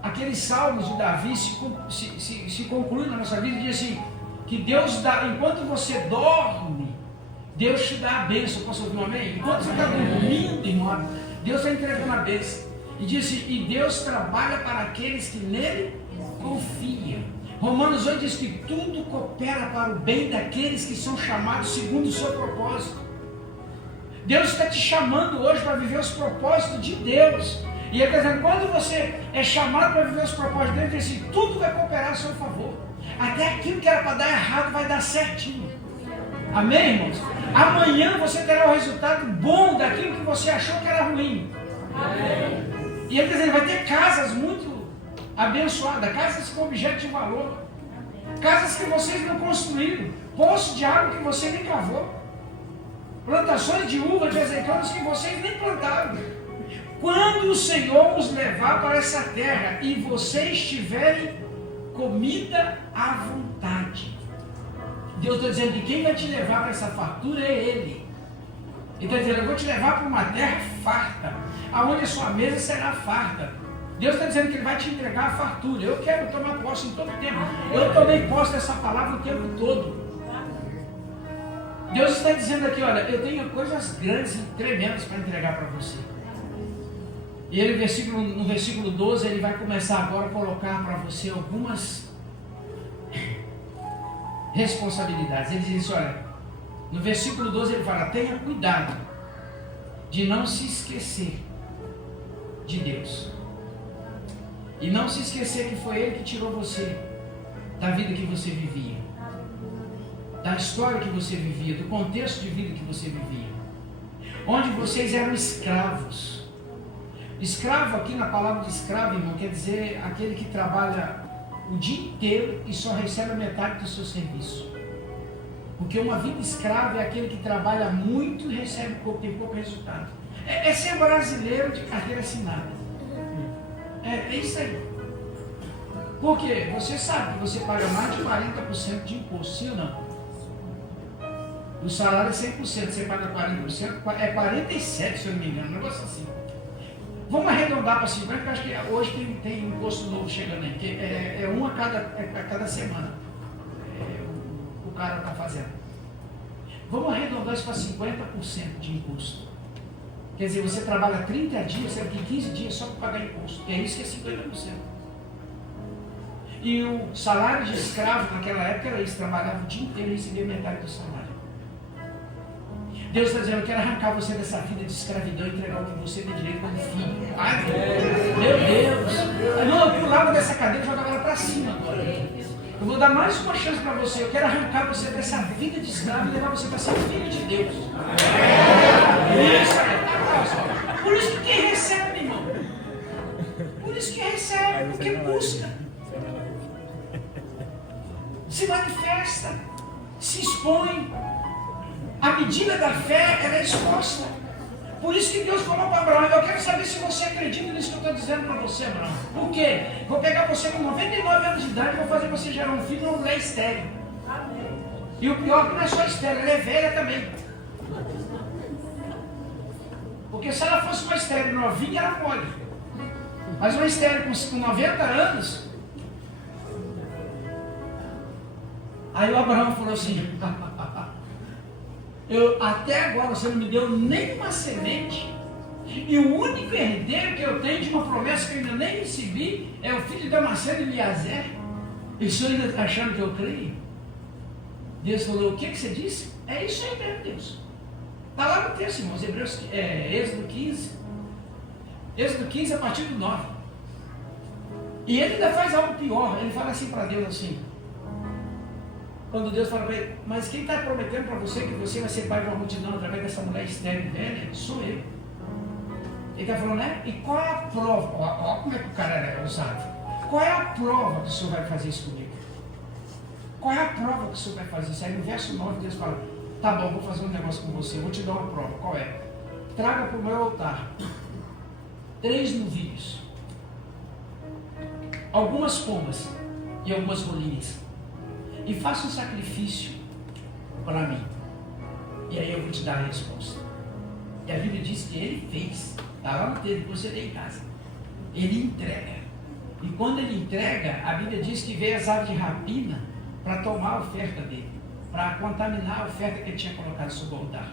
aqueles salmos de Davi se concluem na nossa vida e diz assim, que Deus dá, enquanto você dorme, Deus te dá a bênção. Posso ouvir um amém? Enquanto você está dormindo, irmão, Deus está entregando a bênção. E diz assim, e Deus trabalha para aqueles que nele confiam. Romanos 8 diz que tudo coopera para o bem daqueles que são chamados segundo o seu propósito. Deus está te chamando hoje para viver os propósitos de Deus. E ele está dizendo, quando você é chamado para viver os propósitos dele, ele diz assim, tudo vai cooperar a seu favor. Até aquilo que era para dar errado vai dar certinho. Amém, irmãos? Amanhã você terá o resultado bom daquilo que você achou que era ruim. Amém. E ele está dizendo, vai ter casas muito abençoadas, casas com objeto de valor. Casas que vocês não construíram, poço de água que você nem cavou. Plantações de uva, de azeitonas que vocês nem plantaram. Quando o Senhor os levar para essa terra e vocês tiverem comida à vontade. Deus está dizendo que quem vai te levar para essa fartura é Ele. Ele está dizendo, eu vou te levar para uma terra farta, aonde a sua mesa será farta. Deus está dizendo que Ele vai te entregar a fartura. Eu quero tomar posse em todo tempo. Eu tomei posse dessa palavra o tempo todo. Deus está dizendo aqui, olha, eu tenho coisas grandes e tremendas para entregar para você. E ele, no versículo 12, ele vai começar agora a colocar para você algumas responsabilidades. Ele diz, olha, no versículo 12 ele fala, tenha cuidado de não se esquecer de Deus. E não se esquecer que foi Ele que tirou você da vida que você vivia, da história que você vivia, do contexto de vida que você vivia, onde vocês eram escravos. Escravo aqui na palavra de escravo, irmão, quer dizer aquele que trabalha o dia inteiro e só recebe a metade do seu serviço. Porque uma vida escrava é aquele que trabalha muito e recebe pouco, tem pouco resultado. É ser brasileiro de carteira assinada. É isso aí. Porque você sabe que você paga mais de 40% de imposto, sim ou não? O salário é 100%, você paga 40%, é 47%, se eu não me engano, um negócio assim. Vamos arredondar para 50%, porque acho que hoje tem imposto novo chegando aí, que é um a cada semana. O cara está fazendo. Vamos arredondar isso para 50% de imposto. Quer dizer, você trabalha 30 dias, você tem 15 dias só para pagar imposto. É isso que é 50%. E o salário de escravo naquela época era isso, trabalhava o dia inteiro e recebia metade do salário. Deus está dizendo, eu quero arrancar você dessa vida de escravidão e entregar o que você tem direito como filho. Ai, meu Deus! Não, eu pulava dessa cadeira e jogava ela para cima agora. Eu vou dar mais uma chance para você. Eu quero arrancar você dessa vida de escravo e levar você para ser filho de Deus. Isso. Por isso que quem recebe, irmão. Por isso que recebe, porque busca. Se manifesta, se expõe. A medida da fé, ela é exposta. Por isso que Deus falou para Abraão, eu quero saber se você acredita nisso que eu estou dizendo para você, Abraão. Por quê? Vou pegar você com 99 anos de idade e vou fazer você gerar um filho, uma mulher estéril. E o pior é que não é só estéril, ela é velha também. Porque se ela fosse uma estéril novinha, ela pode. Mas uma estéril com 90 anos... Aí o Abraão falou assim... até agora você não me deu nem uma semente, e o único herdeiro que eu tenho de uma promessa que eu ainda nem recebi é o filho de Damasceno e Eliezer. E o senhor ainda está achando que eu creio? Deus falou, o que você disse? É isso aí mesmo, Deus. Está lá no texto, irmãos, Êxodo 15. Êxodo 15 a partir do 9. E ele ainda faz algo pior, ele fala assim para Deus assim, quando Deus fala para ele, mas quem está prometendo para você que você vai ser pai de uma multidão através dessa mulher estéril velha, sou eu. Ele está falando, né? E qual é a prova? Olha como é que o cara é ousado. Qual é a prova que o Senhor vai fazer isso comigo? Qual é a prova que o Senhor vai fazer isso? Aí no verso 9 Deus fala, tá bom, vou fazer um negócio com você, vou te dar uma prova. Qual é? Traga para o meu altar 3 novilhos, algumas pombas e algumas rolinhas. E faça um sacrifício para mim. E aí eu vou te dar a resposta. E a Bíblia diz que ele fez. Está lá no texto, você tem em casa. Ele entrega. E quando ele entrega, a Bíblia diz que veio as aves de rapina para tomar a oferta dele. Para contaminar a oferta que ele tinha colocado sobre o altar.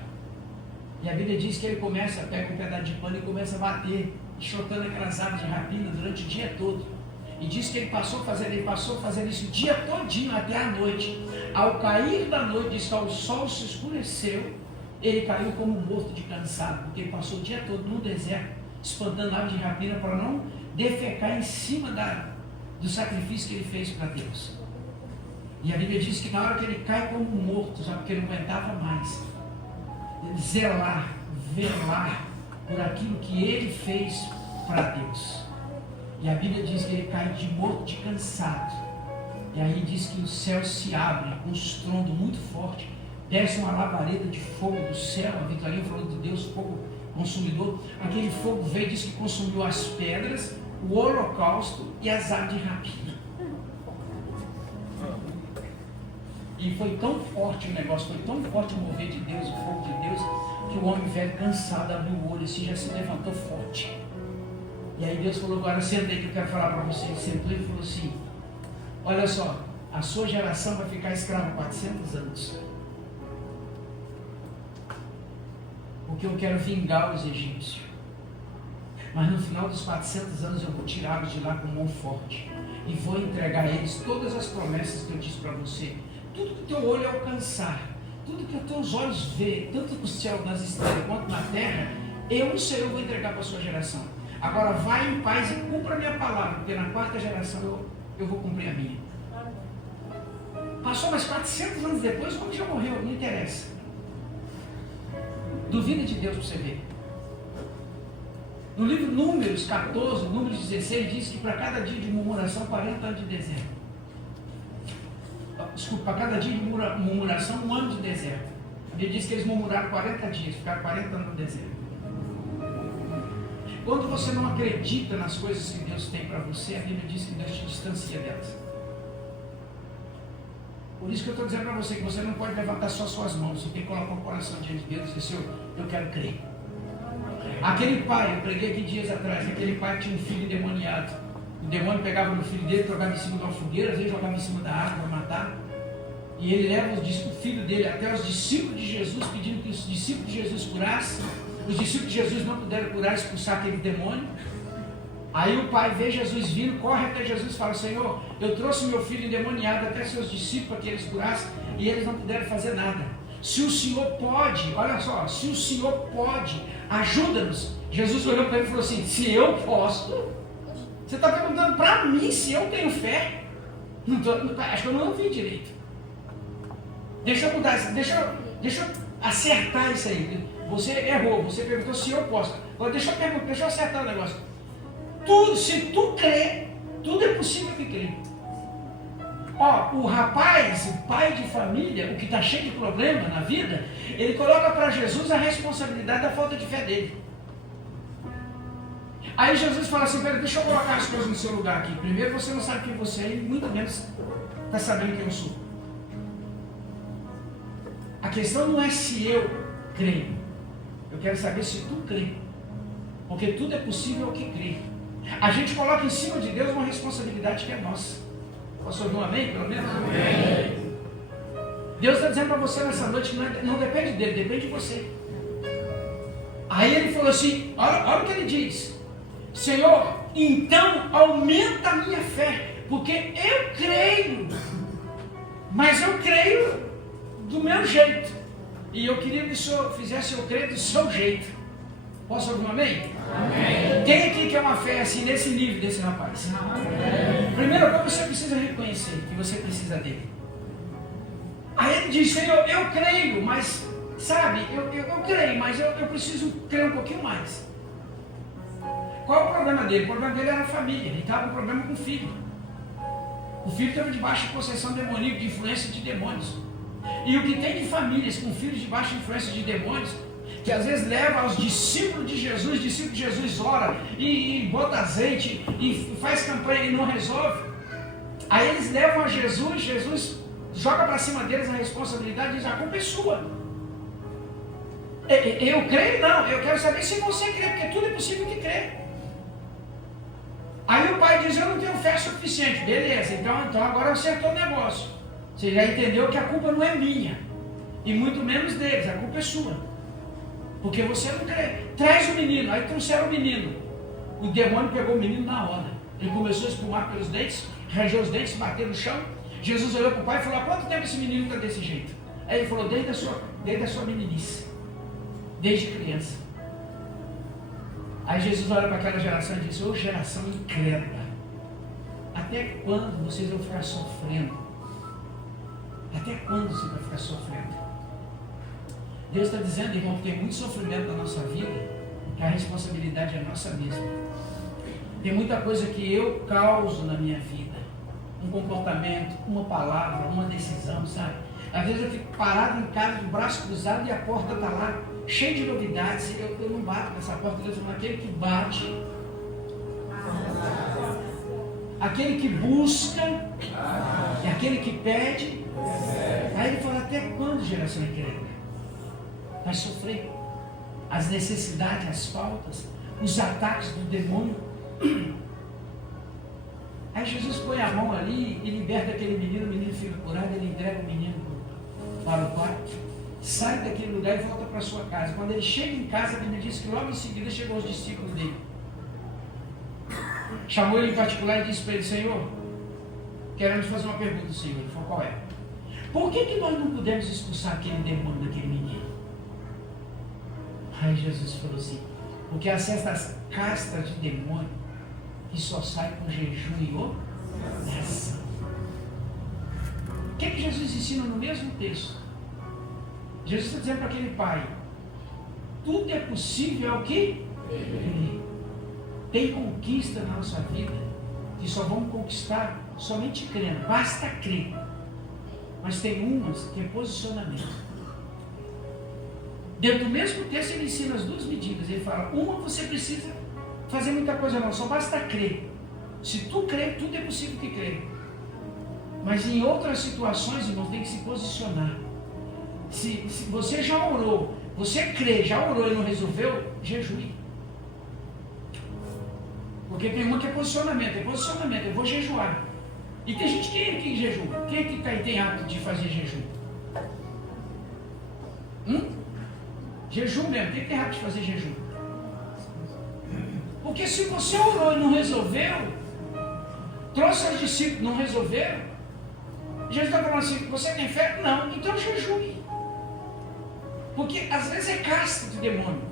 E a Bíblia diz que ele pega um pedaço de pano e começa a bater, enxotando aquelas aves de rapina durante o dia todo. E diz que ele passou fazendo isso o dia todinho até a noite. Ao cair da noite, diz que ao sol se escureceu, ele caiu como morto de cansado, porque ele passou o dia todo no deserto, espantando aves de rapina para não defecar em cima do sacrifício que ele fez para Deus. E a Bíblia diz que na hora que ele cai como morto, sabe, porque ele não aguentava mais, zelar, velar por aquilo que ele fez para Deus. E a Bíblia diz que ele cai de morto, de cansado. E aí diz que o céu se abre com um estrondo muito forte. Desce uma labareda de fogo do céu. A Vitorina falou de Deus, fogo consumidor. Aquele fogo veio e diz que consumiu as pedras, o holocausto e as aves de rapina. E foi tão forte o negócio, foi tão forte o mover de Deus, o fogo de Deus, que que o homem velho, cansado, abriu o olho assim, já se levantou forte. E aí Deus falou, agora senta aí que eu quero falar para você. Ele sentou e falou assim, olha só, a sua geração vai ficar escrava 400 anos. Porque eu quero vingar os egípcios. Mas no final dos 400 anos eu vou tirá-los de lá com mão forte. E vou entregar a eles todas as promessas que eu disse para você. Tudo que o teu olho alcançar, tudo que os teus olhos vê, tanto no céu, nas estrelas, quanto na terra, eu, o Senhor, vou entregar para a sua geração. Agora vai em paz e cumpra a minha palavra, porque na quarta geração eu vou cumprir a minha. Passou mais 400 anos depois, como já morreu, não interessa. Duvida de Deus para você ver. No livro Números 14, Números 16, diz que para cada dia de murmuração, 40 anos de deserto. Desculpa, para cada dia de murmuração, 1 ano de deserto. A Bíblia diz que eles murmuraram 40 dias, ficaram 40 anos no deserto. Quando você não acredita nas coisas que Deus tem para você, a Bíblia diz que Deus te distancia delas. Por isso que eu estou dizendo para você que você não pode levantar só suas mãos, você tem que colocar o coração diante de Deus e dizer, Senhor, eu quero crer. Aquele pai, eu preguei aqui dias atrás, aquele pai tinha um filho endemoniado. O demônio pegava no filho dele, jogava em cima de uma fogueira, às vezes jogava em cima da árvore para matar. E ele leva o filho dele até os discípulos de Jesus, pedindo que os discípulos de Jesus curassem. Os discípulos de Jesus não puderam curar, expulsar aquele demônio. Aí o pai vê Jesus vindo, corre até Jesus e fala, Senhor, eu trouxe meu filho endemoniado até seus discípulos para que eles curassem, e eles não puderam fazer nada. Se o Senhor pode, olha só, se o Senhor pode, ajuda-nos. Jesus olhou para ele e falou assim, se eu posso, você está perguntando para mim se eu tenho fé? Acho que eu não ouvi direito. Deixa eu mudar, deixa eu acertar isso aí. Você errou, você perguntou se eu posso. Agora deixa eu acertar o negócio. Se tu crê, tudo é possível que crê. Ó, o rapaz, o pai de família, o que está cheio de problema na vida, ele coloca para Jesus a responsabilidade da falta de fé dele. Aí Jesus fala assim, pera, deixa eu colocar as coisas no seu lugar aqui. Primeiro, você não sabe quem você é e muito menos está sabendo quem eu sou. A questão não é se eu creio. Eu quero saber se tu crê. Porque tudo é possível ao que crê. A gente coloca em cima de Deus uma responsabilidade que é nossa. Posso ouvir um amém, pelo menos? Amém. Deus está dizendo para você nessa noite que não depende dele, depende de você. Aí ele falou assim, olha o que ele diz. Senhor, então aumenta a minha fé, porque eu creio, mas eu creio do meu jeito. E eu queria que o Senhor fizesse eu crer do seu jeito. Posso ouvir um amém? Amém. Quem aqui quer uma fé assim, nesse nível desse rapaz? Amém. Primeiro, você precisa reconhecer que você precisa dele. Aí ele diz, Senhor, eu creio, mas, sabe, eu creio, mas eu preciso crer um pouquinho mais. Qual é o problema dele? O problema dele era a família, ele estava com problema com o filho. O filho estava debaixo de possessão demoníaca, de influência de demônios. E o que tem de famílias com filhos debaixo de influência de demônios, que às vezes leva aos discípulos de Jesus ora e bota azeite e faz campanha e não resolve. Aí eles levam a Jesus joga para cima deles a responsabilidade e diz, a culpa é sua. Eu creio não, eu quero saber se você crê, porque tudo é possível que crê. Aí o pai diz, eu não tenho fé suficiente. Beleza, então agora acertou o negócio. Você já entendeu que a culpa não é minha, e muito menos deles, a culpa é sua. Porque você não crê. Traz o menino. Aí trouxeram o menino. O demônio pegou o menino na hora. Ele começou a espumar pelos dentes, rangeu os dentes, bateu no chão. Jesus olhou para o pai e falou, há quanto tempo esse menino está desse jeito? Aí ele falou, desde a sua meninice. Desde criança. Aí Jesus olha para aquela geração e diz, ô geração incrédula, até quando vocês vão ficar sofrendo? Até quando você vai ficar sofrendo? Deus está dizendo, irmão, que tem muito sofrimento na nossa vida, que a responsabilidade é nossa mesma. Tem muita coisa que eu causo na minha vida. Um comportamento, uma palavra, uma decisão, sabe? Às vezes eu fico parado em casa, de braço cruzado, e a porta está lá, cheia de novidades. Eu não bato nessa porta, Deus falando, aquele que bate, aquele que busca, e aquele que pede. Aí ele fala, até quando, geração incrédula? Vai sofrer. as necessidades, as faltas, os ataques do demônio. Aí Jesus põe a mão ali e liberta aquele menino, o menino fica curado, ele entrega o menino para o quarto, sai daquele lugar e volta para sua casa. Quando ele chega em casa, a Bíblia diz que logo em seguida chegou os discípulos dele. Chamou ele em particular e disse para ele: Senhor, queremos fazer uma pergunta, Senhor. Ele falou: qual é? Por que nós não pudemos expulsar aquele demônio daquele menino? Aí Jesus falou assim: porque há certas castas de demônio que só sai com jejum e oração. O que Jesus ensina no mesmo texto? Jesus está dizendo para aquele pai: tudo é possível ao que? Tem conquista na nossa vida que só vamos conquistar somente crendo, basta crer. Mas tem umas que é posicionamento. Dentro do mesmo texto ele ensina as duas medidas. Ele fala: uma, você precisa fazer muita coisa não, só basta crer. Se tu crer, tudo é possível que crer. Mas em outras situações, irmão, tem que se posicionar. Se você já orou, você crê, já orou e não resolveu, jejue. Porque tem uma que é posicionamento, eu vou jejuar. E tem gente que jejua. Quem é que tem hábito de fazer jejum? Jejum mesmo, quem tem hábito de fazer jejum? Porque se você orou e não resolveu, trouxe os discípulos, não resolveram, Jesus está falando assim: você tem fé? Não, então jejue. Porque às vezes é casta de demônio.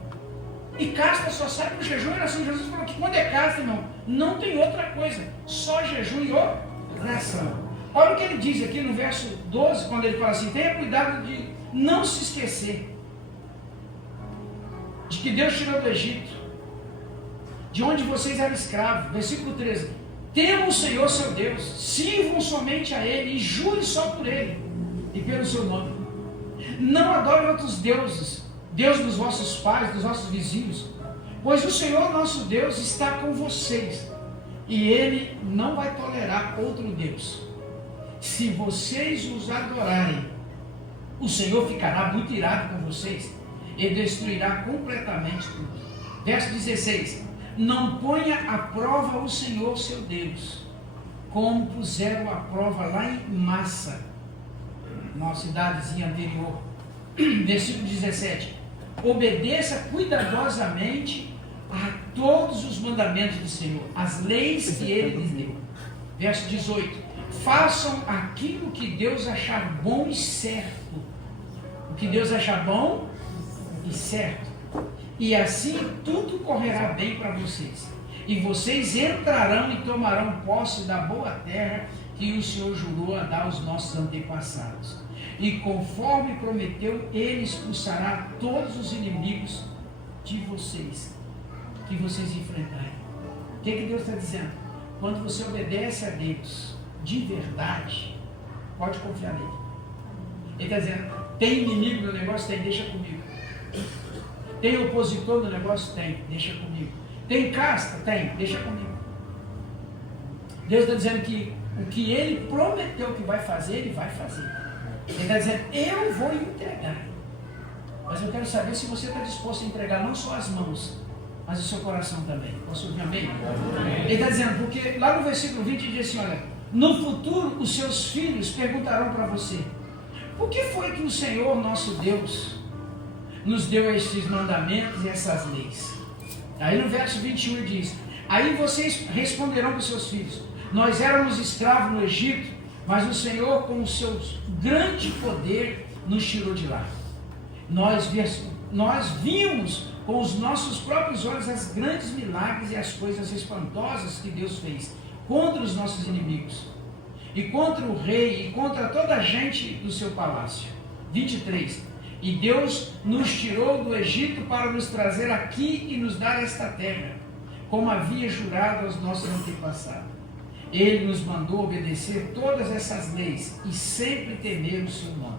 E casta só sai com jejum e oração. Jesus falou que quando é casta, irmão, não tem outra coisa, só jejum e oração. Olha o que ele diz aqui no verso 12, quando ele fala assim: tenha cuidado de não se esquecer de que Deus tirou do Egito, de onde vocês eram escravos. Versículo 13: temam o Senhor seu Deus, sirvam somente a Ele e jurem só por Ele e pelo seu nome. Não adorem outros deuses, Deus dos vossos pais, dos vossos vizinhos, pois o Senhor nosso Deus está com vocês e Ele não vai tolerar outro Deus. Se vocês os adorarem, o Senhor ficará muito irado com vocês e destruirá completamente tudo. Verso 16: não ponha à prova o Senhor seu Deus, como puseram à prova lá em Massa, uma cidadezinha anterior. Versículo 17: obedeça cuidadosamente a todos os mandamentos do Senhor, as leis que Ele lhes deu. Verso 18: façam aquilo que Deus achar bom e certo. O que Deus achar bom e certo. E assim tudo correrá bem para vocês. E vocês entrarão e tomarão posse da boa terra que o Senhor jurou a dar aos nossos antepassados. E conforme prometeu, Ele expulsará todos os inimigos de vocês, que vocês enfrentarem. O que Deus está dizendo? Quando você obedece a Deus de verdade, pode confiar nele. Ele está dizendo: tem inimigo no negócio? Tem, deixa comigo. Tem opositor no negócio? Tem, deixa comigo. Tem casta? Tem, deixa comigo. Deus está dizendo que o que Ele prometeu que vai fazer, Ele vai fazer. Ele está dizendo: eu vou entregar. Mas eu quero saber se você está disposto a entregar não só as mãos, mas o seu coração também. Posso ouvir amém? Ele está dizendo, porque lá no versículo 20 diz assim: olha, no futuro os seus filhos perguntarão para você: por que foi que o Senhor nosso Deus nos deu estes mandamentos e essas leis? Aí no verso 21 ele diz: aí vocês responderão para os seus filhos: nós éramos escravos no Egito, mas o Senhor, com o seu grande poder, nos tirou de lá. Nós vimos com os nossos próprios olhos as grandes milagres e as coisas espantosas que Deus fez contra os nossos inimigos, e contra o rei, e contra toda a gente do seu palácio. 23. E Deus nos tirou do Egito para nos trazer aqui e nos dar esta terra, como havia jurado aos nossos antepassados. Ele nos mandou obedecer todas essas leis e sempre temer o seu nome.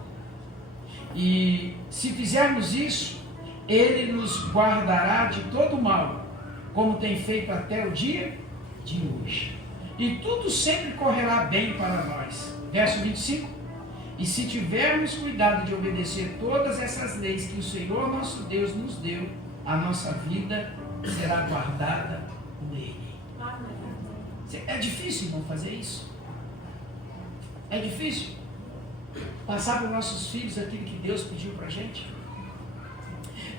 E se fizermos isso, Ele nos guardará de todo mal, como tem feito até o dia de hoje. E tudo sempre correrá bem para nós. Verso 25. E se tivermos cuidado de obedecer todas essas leis que o Senhor nosso Deus nos deu, a nossa vida será guardada por Ele. É difícil não fazer isso? É difícil passar para os nossos filhos aquilo que Deus pediu para a gente?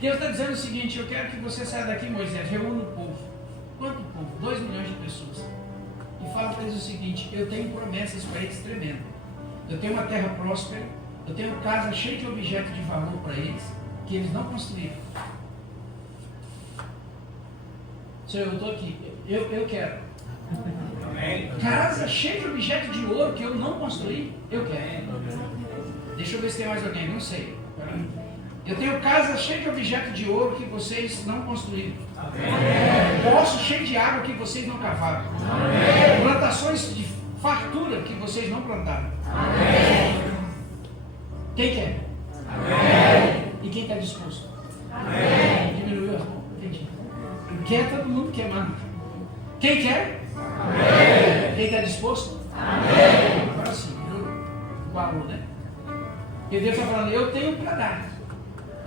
Deus está dizendo o seguinte: eu quero que você saia daqui, Moisés, reúna o povo. Quanto povo? 2 milhões de pessoas. E fala para eles o seguinte: eu tenho promessas para eles tremendas. Eu tenho uma terra próspera, eu tenho casa cheia de objetos de valor para eles, que eles não construíram. Senhor, eu estou aqui, eu quero. Casa cheia de objetos de ouro que eu não construí, eu quero. Deixa eu ver se tem mais alguém, não sei. Eu tenho casa cheia de objetos de ouro que vocês não construíram. Poço cheio de água que vocês não cavaram. Plantações de fartura que vocês não plantaram. Quem quer? E quem está disposto? Diminuiu as mãos. Entendi. Quer, todo mundo quer, mano. Quem quer? Quem está disposto? Agora sim, igualou, né? E Deus está falando: eu tenho para dar.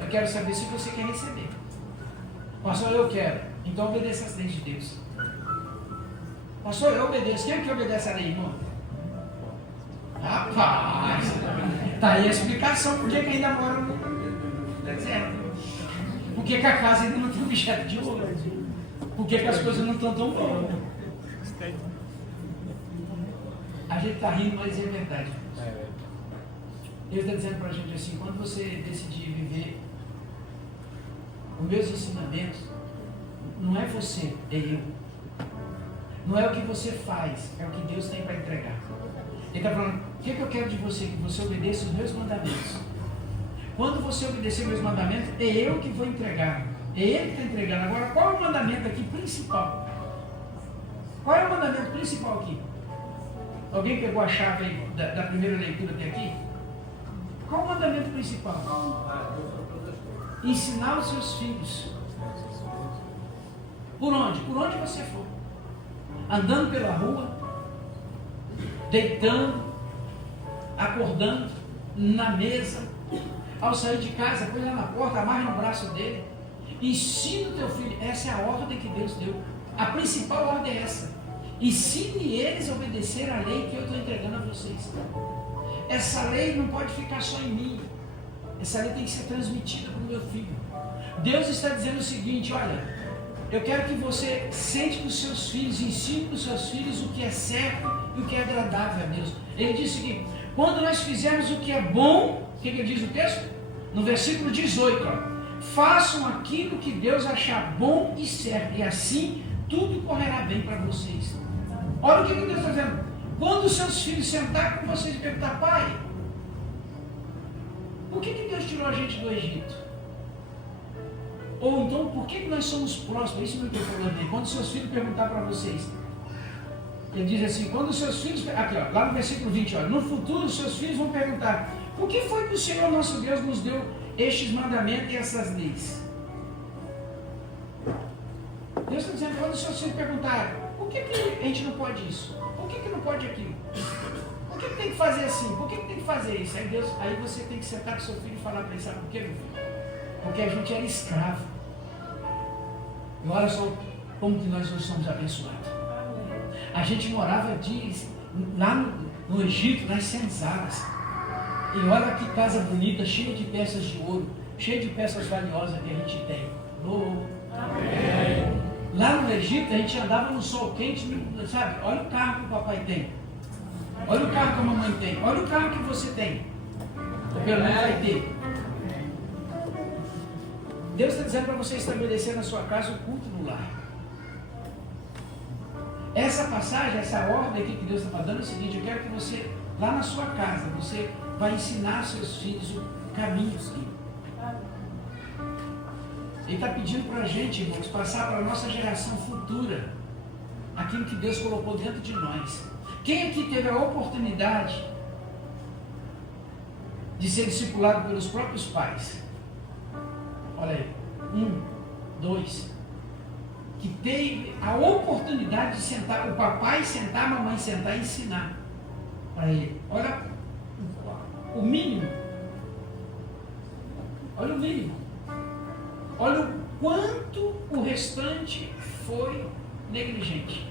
Eu quero saber se você quer receber. Pastor, eu quero. Então obedeça as leis de Deus. Pastor, eu obedeço. Quem é que obedece a lei, irmão? Rapaz, está aí a explicação por que ainda mora no deserto. Por que a casa ainda não tem objeto de ouro? Por que as coisas não estão tão boas? A gente está rindo, mas é verdade. Deus está dizendo para a gente assim: quando você decidir viver os meus ensinamentos, não é você, é eu. Não é o que você faz, é o que Deus tem para entregar. Ele está falando: o que eu quero de você? Que você obedeça os meus mandamentos. Quando você obedecer os meus mandamentos, é eu que vou entregar. É Ele que está entregando. Agora, qual é o mandamento aqui principal? Qual é o mandamento principal aqui? Alguém pegou a chave aí da primeira leitura até aqui? Qual é o mandamento principal? Ensinar os seus filhos. Por onde? Por onde você for. Andando pela rua, deitando, acordando, na mesa, ao sair de casa, põe lá na porta, amarra no braço dele. Ensina o teu filho. Essa é a ordem que Deus deu. A principal ordem é essa: ensine eles a obedecer a lei que eu estou entregando a vocês. Essa lei não pode ficar só em mim. Essa lei tem que ser transmitida para o meu filho. Deus está dizendo o seguinte: olha, eu quero que você sente para os seus filhos, ensine para os seus filhos o que é certo e o que é agradável a Deus. Ele diz o seguinte: quando nós fizermos o que é bom, o que ele diz no texto? No versículo 18, ó, façam aquilo que Deus achar bom e certo, e assim tudo correrá bem para vocês. Olha o que Deus está dizendo. Quando os seus filhos sentarem com vocês e perguntar: pai, por que Deus tirou a gente do Egito? Ou então, por que nós somos prósperos? Isso não é o que eu estou falando. Quando os seus filhos perguntar para vocês, ele diz assim: quando os seus filhos, aqui ó, lá no versículo 20, ó, no futuro os seus filhos vão perguntar: por que foi que o Senhor nosso Deus nos deu estes mandamentos e essas leis? Deus está dizendo: quando os seus filhos perguntarem, por que a gente não pode isso? Por que não pode aquilo? Por que tem que fazer assim? Por que tem que fazer isso? Aí você tem que sentar com seu filho e falar para ele: sabe por quê, meu filho? Porque a gente era escravo. E olha só como que nós hoje somos abençoados. A gente morava lá no Egito, nas senzalas. E olha que casa bonita, cheia de peças de ouro, cheia de peças valiosas que a gente tem. Oh. Amém. Lá no Egito a gente andava no sol quente, sabe? Olha o carro que o papai tem. Olha o carro que a mamãe tem. Olha o carro que você tem. Ou pelo menos vai ter. Deus está dizendo para você estabelecer na sua casa o culto no lar. Essa passagem, essa ordem aqui que Deus está dando é o seguinte: eu quero que você, lá na sua casa, você vai ensinar seus filhos o caminho seguinte. Ele está pedindo para a gente, irmãos, passar para a nossa geração futura aquilo que Deus colocou dentro de nós. Quem aqui teve a oportunidade de ser discipulado pelos próprios pais? Olha aí, 1, 2, que teve a oportunidade de sentar, o papai sentar, a mamãe sentar e ensinar para ele. Olha o mínimo. Olha o mínimo. Olha o quanto o restante foi negligente.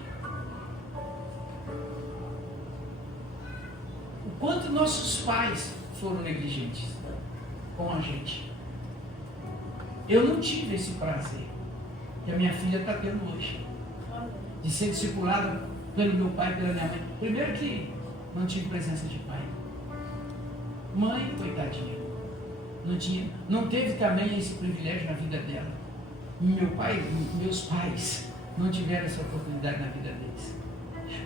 O quanto nossos pais foram negligentes com a gente. Eu não tive esse prazer que a minha filha está tendo hoje, de ser discipulada pelo meu pai e pela minha mãe. Primeiro que não tive presença de pai. Mãe, coitadinha, não teve também esse privilégio na vida dela. Meus pais não tiveram essa oportunidade na vida deles.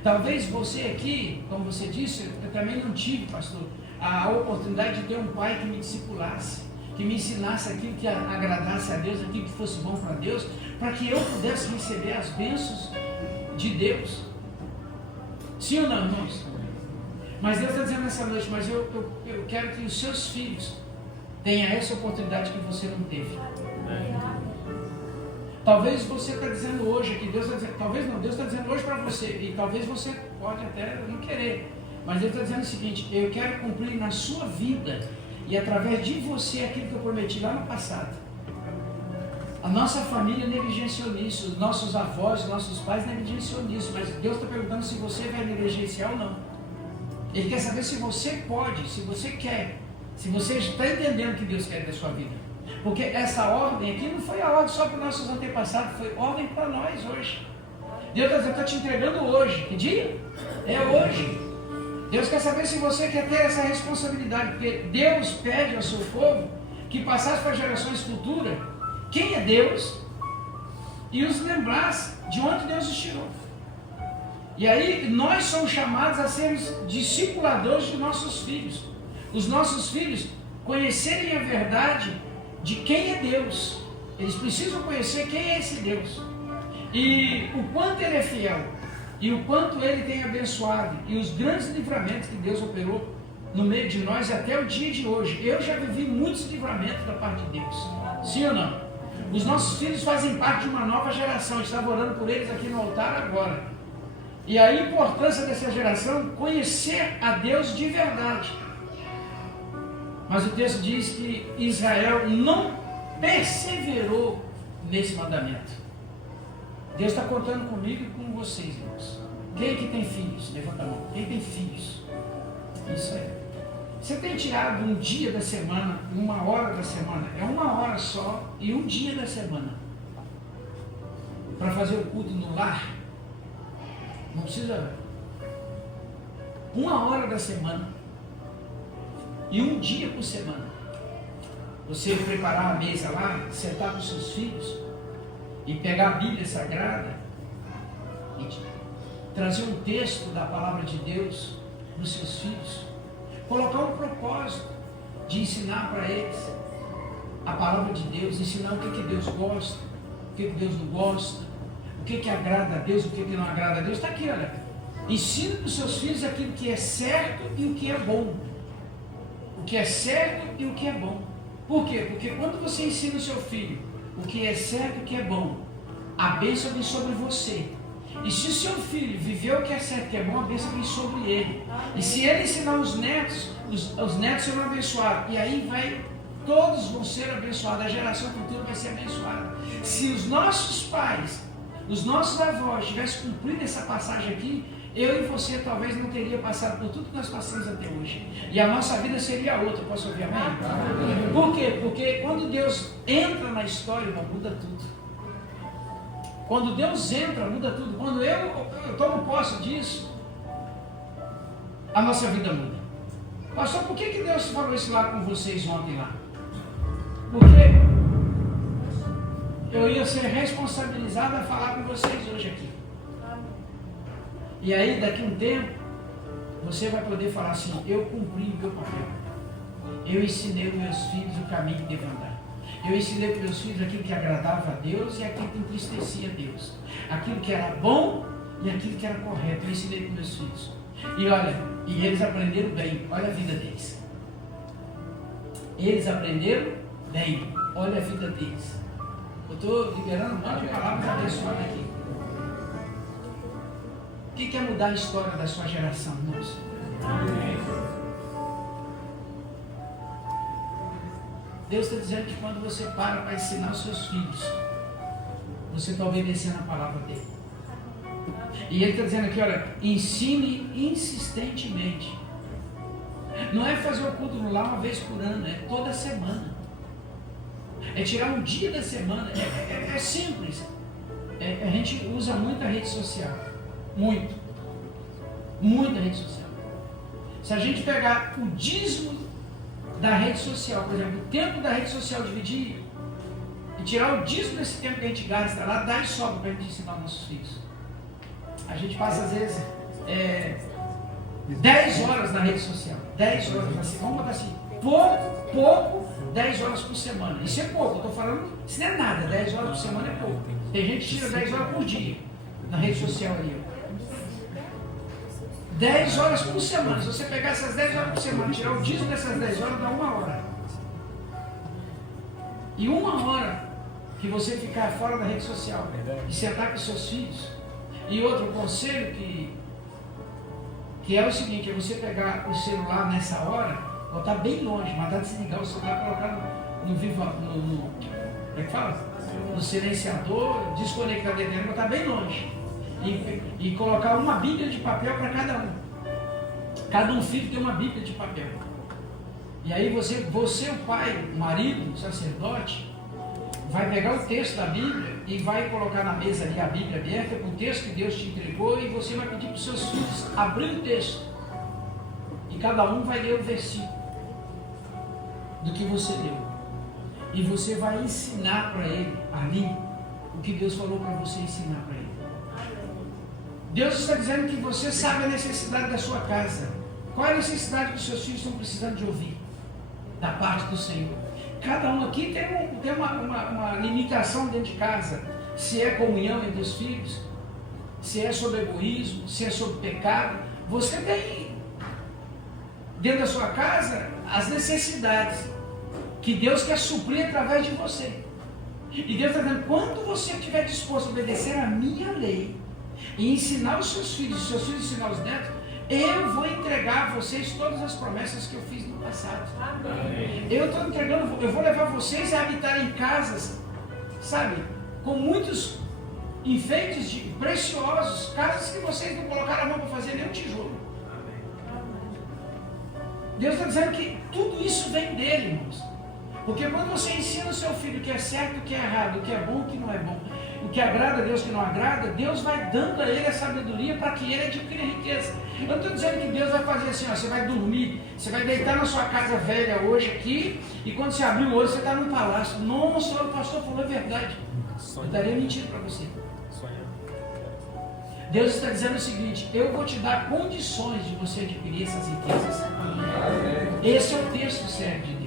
Talvez você aqui, como você disse, eu também não tive, pastor, a oportunidade de ter um pai que me discipulasse, que me ensinasse aquilo que agradasse a Deus, aquilo que fosse bom para Deus, para que eu pudesse receber as bênçãos de Deus. Sim ou não, irmãos? Mas Deus está dizendo nessa noite, mas eu quero que os seus filhos tenham essa oportunidade que você não teve. Talvez você está dizendo hoje aqui, Deus está dizendo, talvez não, Deus está dizendo hoje para você, e talvez você pode até não querer, mas Deus está dizendo o seguinte: eu quero cumprir na sua vida e através de você aquilo que eu prometi lá no passado. A nossa família negligenciou nisso, os nossos avós, os nossos pais negligenciou nisso, mas Deus está perguntando se você vai negligenciar ou não. Ele quer saber se você pode, se você quer, se você está entendendo o que Deus quer da sua vida. Porque essa ordem aqui não foi a ordem só para os nossos antepassados, foi ordem para nós hoje. Deus está te entregando hoje. Que dia? É hoje. Deus quer saber se você quer ter essa responsabilidade, porque Deus pede ao seu povo que passasse para gerações futuras quem é Deus e os lembrasse de onde Deus os tirou. E aí nós somos chamados a sermos discipuladores de nossos filhos. Os nossos filhos conhecerem a verdade de quem é Deus. Eles precisam conhecer quem é esse Deus. E o quanto Ele é fiel. E o quanto Ele tem abençoado. E os grandes livramentos que Deus operou no meio de nós até o dia de hoje. Eu já vivi muitos livramentos da parte de Deus. Sim ou não? Os nossos filhos fazem parte de uma nova geração. Eu estava orando por eles aqui no altar agora. E a importância dessa geração, conhecer a Deus de verdade. Mas o texto diz que Israel não perseverou nesse mandamento. Deus está contando comigo e com vocês, irmãos. Quem que tem filhos? Levanta a mão. Quem tem filhos? Isso aí. Você tem tirado um dia da semana, uma hora da semana, é uma hora só e um dia da semana para fazer o culto no lar? Não precisa. Uma hora da semana e um dia por semana. Você preparar a mesa lá, sentar com seus filhos e pegar a Bíblia Sagrada e trazer um texto da Palavra de Deus para os seus filhos. Colocar um propósito de ensinar para eles a Palavra de Deus, ensinar o que Deus gosta, o que Deus não gosta, o que agrada a Deus, o que não agrada a Deus. Está aqui, olha. Ensina para os seus filhos aquilo que é certo e o que é bom. O que é certo e o que é bom. Por quê? Porque quando você ensina o seu filho o que é certo e o que é bom, a bênção vem sobre você. E se o seu filho viver o que é certo e o que é bom, a bênção vem sobre ele. E se ele ensinar os netos, os netos serão abençoados. E aí todos vão ser abençoados. A geração futura vai ser abençoada. Se os nossos pais, os nossos avós tivessem cumprido essa passagem aqui, eu e você talvez não teria passado por tudo que nós passamos até hoje. E a nossa vida seria outra. Posso ouvir amém? Por quê? Porque quando Deus entra na história, muda tudo. Quando Deus entra, muda tudo. Quando eu tomo posse disso, a nossa vida muda. Pastor, por que Deus falou isso lá com vocês ontem lá? Porque eu ia ser responsabilizado a falar com vocês hoje aqui. E aí, daqui a um tempo, você vai poder falar assim: eu cumpri o meu papel. Eu ensinei para meus filhos o caminho que devem andar. Eu ensinei para meus filhos aquilo que agradava a Deus e aquilo que entristecia a Deus. Aquilo que era bom e aquilo que era correto. Eu ensinei para meus filhos. E olha, e eles aprenderam bem. Olha a vida deles. Eles aprenderam bem. Olha a vida deles. Eu estou liberando um monte de palavras abençoadas aqui. O que quer mudar a história da sua geração, moço? Deus está dizendo que quando você para ensinar os seus filhos, você está obedecendo a palavra dele. E ele está dizendo aqui, olha, ensine insistentemente. Não é fazer o culto no lar uma vez por ano, é toda semana. É tirar um dia da semana, é simples. A gente usa muita rede social, muita rede social. Se a gente pegar o dízimo da rede social, por exemplo, o tempo da rede social dividir e tirar o dízimo desse tempo que a gente gasta lá, dá e sobra para a gente ensinar nossos filhos. A gente passa às vezes 10 horas na rede social, 10 horas assim, vamos botar assim, pouco 10 horas por semana. Isso é pouco, eu estou falando, isso não é nada, 10 horas por semana é pouco. Tem gente que tira 10 horas por dia na rede social aí. 10 horas por semana. Se você pegar essas 10 horas por semana, tirar o dízimo dessas 10 horas, dá 1 hora. E 1 hora que você ficar fora da rede social e sentar com seus filhos. E outro conselho que é o seguinte, é você pegar o celular nessa hora, botar bem longe, mandar desligar o celular, colocar no como é que fala? No silenciador, desconectar dele, botar bem longe. E colocar uma bíblia de papel para cada um. Cada um filho tem uma bíblia de papel. E aí você, o pai, o marido, o sacerdote, vai pegar o texto da Bíblia e vai colocar na mesa ali a Bíblia aberta com o texto que Deus te entregou, e você vai pedir para os seus filhos abrir o texto. E cada um vai ler o versículo do que você leu. E você vai ensinar para ele ali o que Deus falou para você ensinar para ele. Deus está dizendo que você sabe a necessidade da sua casa. Qual é a necessidade que os seus filhos estão precisando de ouvir da parte do Senhor? Cada um aqui tem uma limitação dentro de casa. Se é comunhão entre os filhos, se é sobre egoísmo, se é sobre pecado. Você tem dentro da sua casa as necessidades que Deus quer suprir através de você. E Deus está dizendo, quando você estiver disposto a obedecer a minha lei e ensinar os seus filhos ensinar os netos, eu vou entregar a vocês todas as promessas que eu fiz no passado. Amém. Eu estou entregando, eu vou levar vocês a habitar em casas, sabe, com muitos enfeites preciosos, casas que vocês não colocaram a mão para fazer nem um tijolo. Deus está dizendo que tudo isso vem dele, irmãos. Porque quando você ensina o seu filho o que é certo, o que é errado, o que é bom, o que não é bom, o que agrada a Deus, o que não agrada, Deus vai dando a ele a sabedoria para que ele adquira riqueza. Eu não estou dizendo que Deus vai fazer assim, ó, você vai dormir, você vai deitar na sua casa velha hoje aqui, e quando você abrir o olho, você está num palácio. Nossa, o pastor falou a verdade. Eu estaria mentindo para você. Deus está dizendo o seguinte, eu vou te dar condições de você adquirir essas riquezas. Esse é o texto certo de Deus.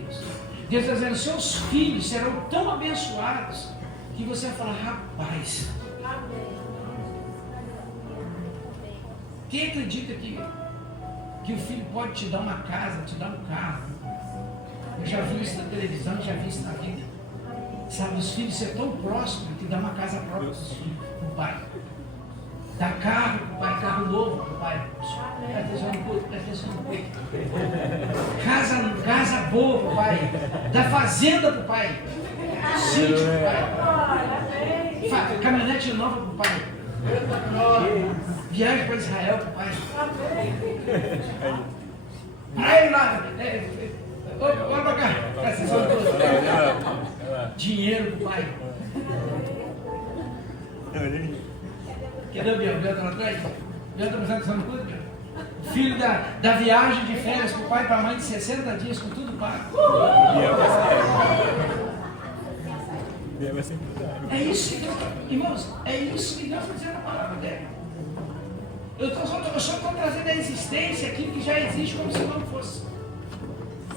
Deus está dizendo, seus filhos serão tão abençoados que você vai falar, rapaz, quem acredita que o filho pode te dar uma casa, te dar um carro? Eu já vi isso na televisão, já vi isso na vida. Sabe, os filhos ser tão próximos que dá uma casa própria para os filhos, para o pai. Dá carro para o pai, carro novo para o pai. Presta atenção no culto, presta atenção no culto. Casa boa para o pai. Dá fazenda para o pai. Sítio para o pai. Caminhonete nova para o pai. Viagem para Israel para o pai. Praia lá. Olha para cá. Presta atenção no culto. Dinheiro para o pai. Cadê o Beltrão atrás? Beltrão prestando atenção no culto, meu? Filho da viagem de férias para o pai e para a mãe de 60 dias com tudo pago. É isso que Deus, irmãos, é isso que Deus está dizendo na palavra dele. Eu só estou trazendo a existência aquilo que já existe como se não fosse.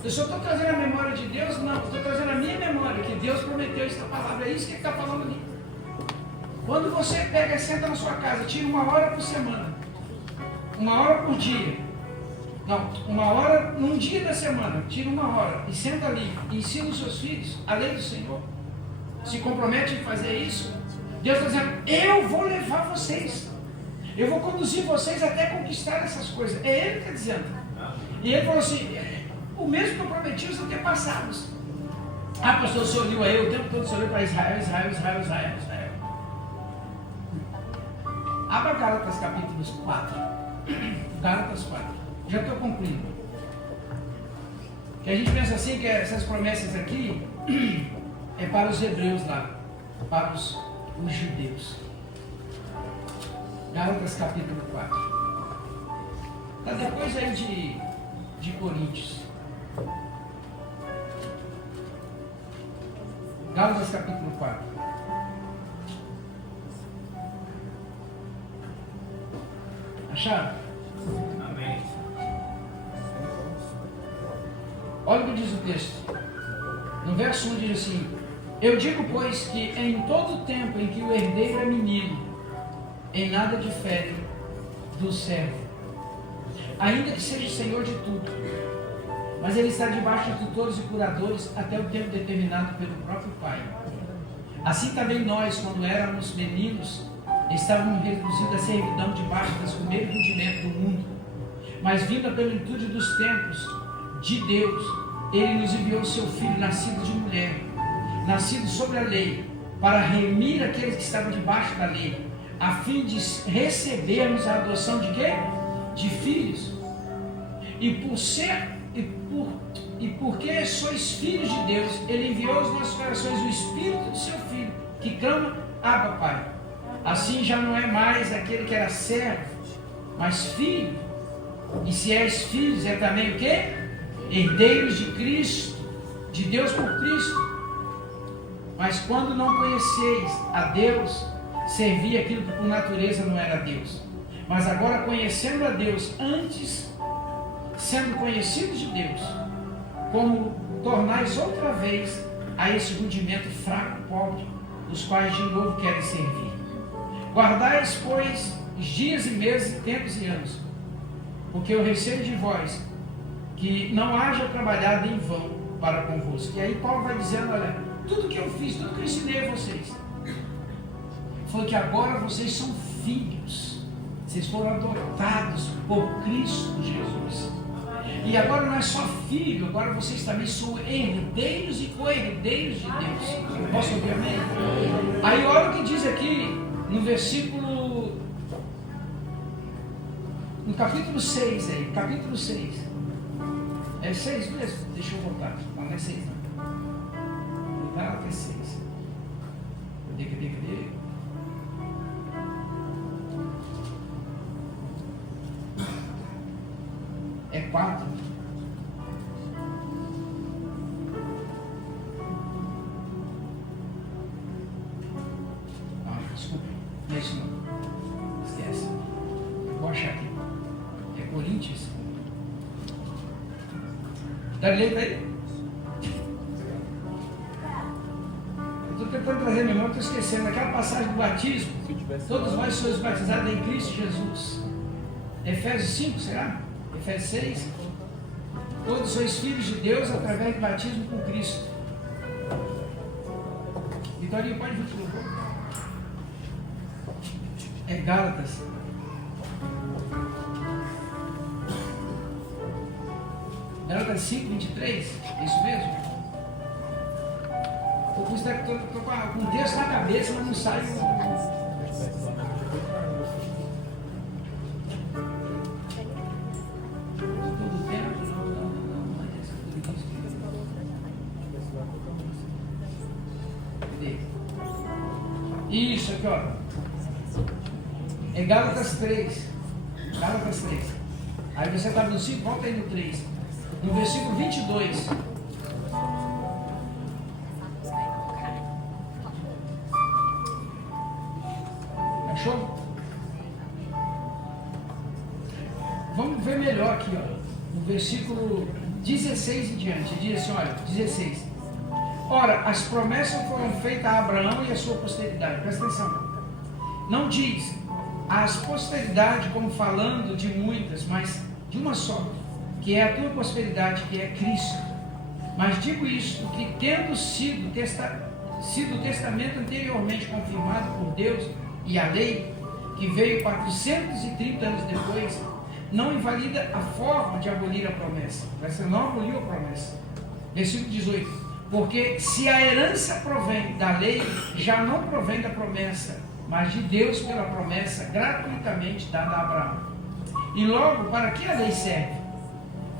Eu só estou trazendo a memória de Deus, não, estou trazendo a minha memória, que Deus prometeu esta palavra, é isso que ele está falando ali. Quando você pega e senta na sua casa, tira 1 hora por semana, 1 hora por dia, não, 1 hora num dia da semana, tira 1 hora e senta ali e ensina os seus filhos a lei do Senhor, se compromete em fazer isso, Deus está dizendo, eu vou levar vocês, eu vou conduzir vocês até conquistar essas coisas, é Ele que está dizendo. E Ele falou assim, o mesmo que eu prometi aos antepassados. Ah, pastor, o senhor liu aí, o tempo todo o senhor liu para Israel. Abra Gálatas capítulo 4. Gálatas 4. Já estou concluindo. Que a gente pensa assim, que essas promessas aqui é para os hebreus lá, para os judeus. Gálatas capítulo 4. Está depois aí de Coríntios. Gálatas capítulo 4. Acharam? Amém. Olha o que diz o texto. No verso 1 diz assim: eu digo, pois, que em todo tempo em que o herdeiro é menino, em nada difere do servo, ainda que seja senhor de tudo, mas ele está debaixo de tutores e curadores até o tempo determinado pelo próprio Pai. Assim também nós, quando éramos meninos, estávamos reduzidos à servidão debaixo das primeiros rudimentos do mundo. Mas vindo a plenitude dos tempos de Deus, Ele nos enviou o seu Filho, nascido de mulher, nascido sobre a lei, para remir aqueles que estavam debaixo da lei, a fim de recebermos a adoção de quê? De filhos. E porque sois filhos de Deus, Ele enviou aos nossos corações o Espírito do seu Filho, que clama: Abba, Pai. Assim já não é mais aquele que era servo, mas filho. E se és filhos, é também o quê? Herdeiros de Cristo, de Deus por Cristo. Mas quando não conheceis a Deus, servi aquilo que por natureza não era Deus. Mas agora, conhecendo a Deus, antes sendo conhecidos de Deus, como tornais outra vez a esse rudimento fraco, pobre, os quais de novo querem servir. Guardais, pois, os dias e meses, tempos e anos, porque eu receio de vós que não haja trabalhado em vão para convosco. E aí Paulo vai dizendo: olha, tudo que eu fiz, tudo que eu ensinei a vocês, foi que agora vocês são filhos, vocês foram adotados por Cristo Jesus. E agora não é só filho, agora vocês também são herdeiros e co-herdeiros de Deus. Posso ouvir amém? Aí olha o que diz aqui no versículo, no capítulo 6 aí, capítulo 6. É 6 mesmo? Deixa eu voltar. Não é 6 não. Gálatas 6. Cadê? É 4. Desculpa. Não é isso não. Esquece. Vou achar aqui. É Coríntios. Está lendo aí? Eu estou tentando trazer minha memória, estou esquecendo. Aquela passagem do batismo. Todos nós somos batizados em Cristo Jesus. Efésios 5, será? Efésios 6. Todos sois filhos de Deus através do batismo com Cristo. Vitória, pode vir por favor. É Gálatas. Gálatas 5, 23. É isso mesmo? Estou com o texto na cabeça, mas não sai o... Isso aqui, ó. É Gálatas 3. Gálatas 3. Aí você está no 5, volta aí no 3. No versículo 22. Achou? Vamos ver melhor aqui, ó. No versículo 16 em diante. Diz assim, olha, 16. Ora, as promessas foram feitas a Abraão e a sua posteridade. Presta atenção. Não diz as posteridade como falando de muitas, mas de uma só, que é a tua posteridade, que é Cristo. Mas digo isto, que tendo sido o testamento anteriormente confirmado por Deus e a lei, que veio 430 anos depois, não invalida a forma de abolir a promessa. Você não aboliu a promessa. Versículo 18. Porque se a herança provém da lei, já não provém da promessa, mas de Deus pela promessa gratuitamente dada a Abraão. E logo, para que a lei serve?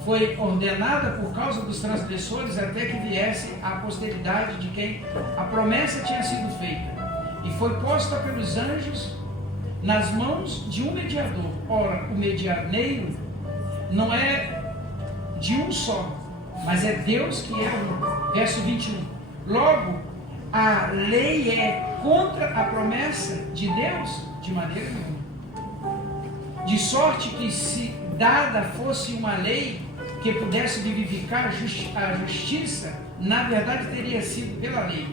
Foi ordenada por causa dos transgressores até que viesse a posteridade de quem a promessa tinha sido feita. E foi posta pelos anjos nas mãos de um mediador. Ora, o medianeiro não é de um só, mas é Deus que é um. Verso 21. Logo, a lei é contra a promessa de Deus? De maneira nenhuma. De sorte que se dada fosse uma lei que pudesse vivificar a justiça, na verdade teria sido pela lei.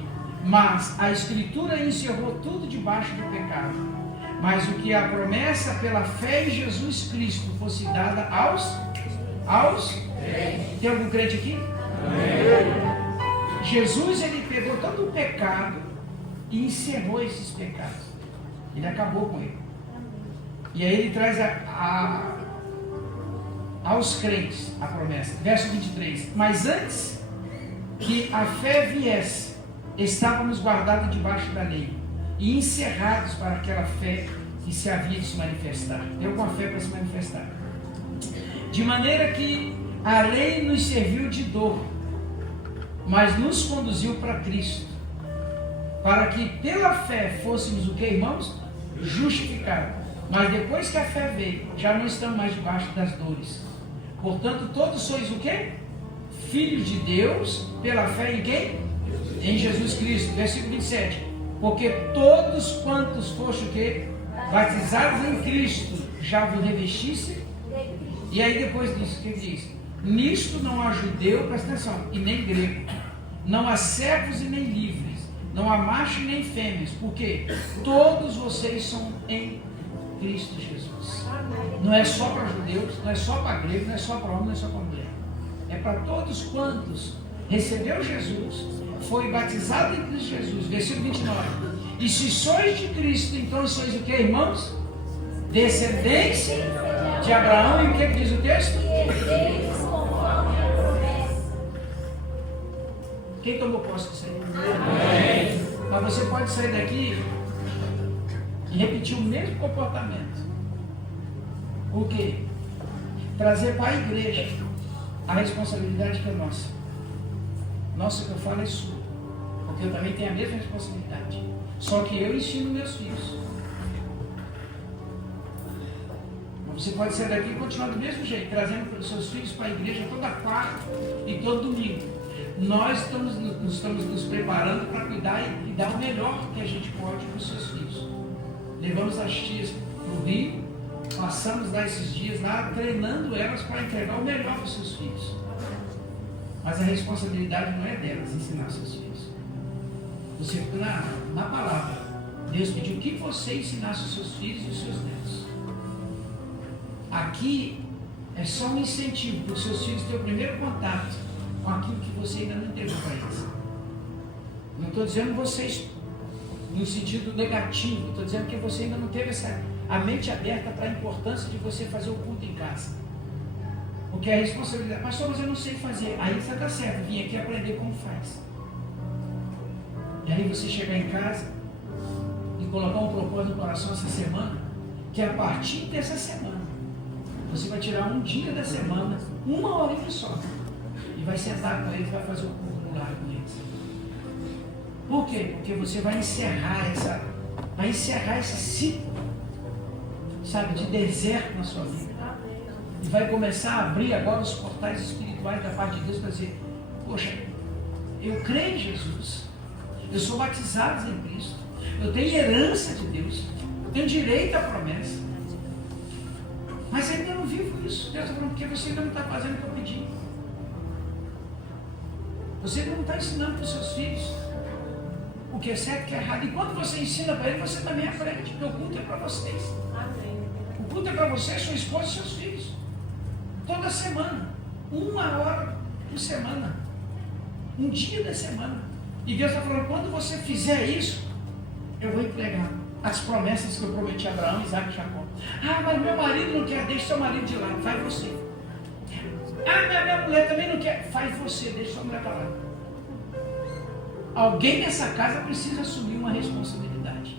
Mas a Escritura encerrou tudo debaixo do pecado. Mas o que a promessa pela fé em Jesus Cristo fosse dada aos tem algum crente aqui? Jesus, ele pegou todo o pecado e encerrou esses pecados. Ele acabou com ele. E aí ele traz aos crentes a promessa. Verso 23. Mas antes que a fé viesse, estávamos guardados debaixo da lei e encerrados para aquela fé que se havia de se manifestar. Deu com a fé para se manifestar. De maneira que a lei nos serviu de dor, mas nos conduziu para Cristo, para que pela fé fôssemos o que, irmãos? Justificados. Mas depois que a fé veio, já não estamos mais debaixo das dores. Portanto, todos sois o quê? Filhos de Deus, pela fé em quem? Em Jesus Cristo. Versículo 27. Porque todos quantos foste o quê? Batizados em Cristo, já vos revestisse. E aí depois disso, o que diz? Nisto não há judeu, presta atenção, e nem grego. Não há servos e nem livres. Não há macho e nem fêmeas. Porque todos vocês são em Cristo Jesus. Não é só para judeus, não é só para grego, não é só para homem, não é só para mulher. É para todos quantos recebeu Jesus, foi batizado em Cristo Jesus. Versículo 29. E se sois de Cristo, então sois o que, irmãos? Descendência de Abraão. E o que diz o texto? Quem tomou posse disso aí? Amém. Mas você pode sair daqui e repetir o mesmo comportamento. O quê? Trazer para a igreja a responsabilidade que é nossa. Nossa, que eu falo é sua. Porque eu também tenho a mesma responsabilidade. Só que eu ensino meus filhos. Mas você pode sair daqui e continuar do mesmo jeito, trazendo os seus filhos para a igreja toda quarta e todo domingo. Nós estamos nos preparando para cuidar e dar o melhor que a gente pode para os seus filhos. Levamos as tias para o Rio, passamos lá esses dias lá, treinando elas para entregar o melhor para os seus filhos. Mas a responsabilidade não é delas ensinar seus filhos. Você na palavra, Deus pediu que você ensinasse os seus filhos e os seus netos. Aqui é só um incentivo para os seus filhos terem o primeiro contato com aquilo que você ainda não entregou para eles. Não estou dizendo vocês no sentido negativo, estou dizendo que você ainda não teve a mente aberta para a importância de você fazer o culto em casa. Porque a responsabilidade, pastor, mas eu não sei fazer. Aí você está certo, vim aqui aprender como faz. E aí você chegar em casa e colocar um propósito no coração essa semana, que a partir dessa semana, você vai tirar um dia da semana, uma horinha só, e vai sentar com eles, vai fazer o culto no lar com eles. Por quê? Porque você vai encerrar esse ciclo, sabe, de deserto na sua vida. E vai começar a abrir agora os portais espirituais da parte de Deus para dizer, poxa, eu creio em Jesus, eu sou batizado em Cristo, eu tenho herança de Deus, eu tenho direito à promessa, mas ainda não vivo isso. Deus está falando, porque você ainda não está fazendo o que eu pedi. Você ainda não está ensinando para os seus filhos o que é certo e o que é errado. E quando você ensina para ele, você também aprende, porque o culto é para vocês. O culto é para você, sua esposa e seus filhos. Toda semana, 1 hora por semana, um dia da semana. E Deus está falando, quando você fizer isso, eu vou entregar as promessas que eu prometi a Abraão, Isaac e Jacó. Ah, mas meu marido não quer, deixa seu marido de lado, faz você. Ah, minha mulher também não quer, faz você, deixa sua mulher para lá. Alguém nessa casa precisa assumir uma responsabilidade.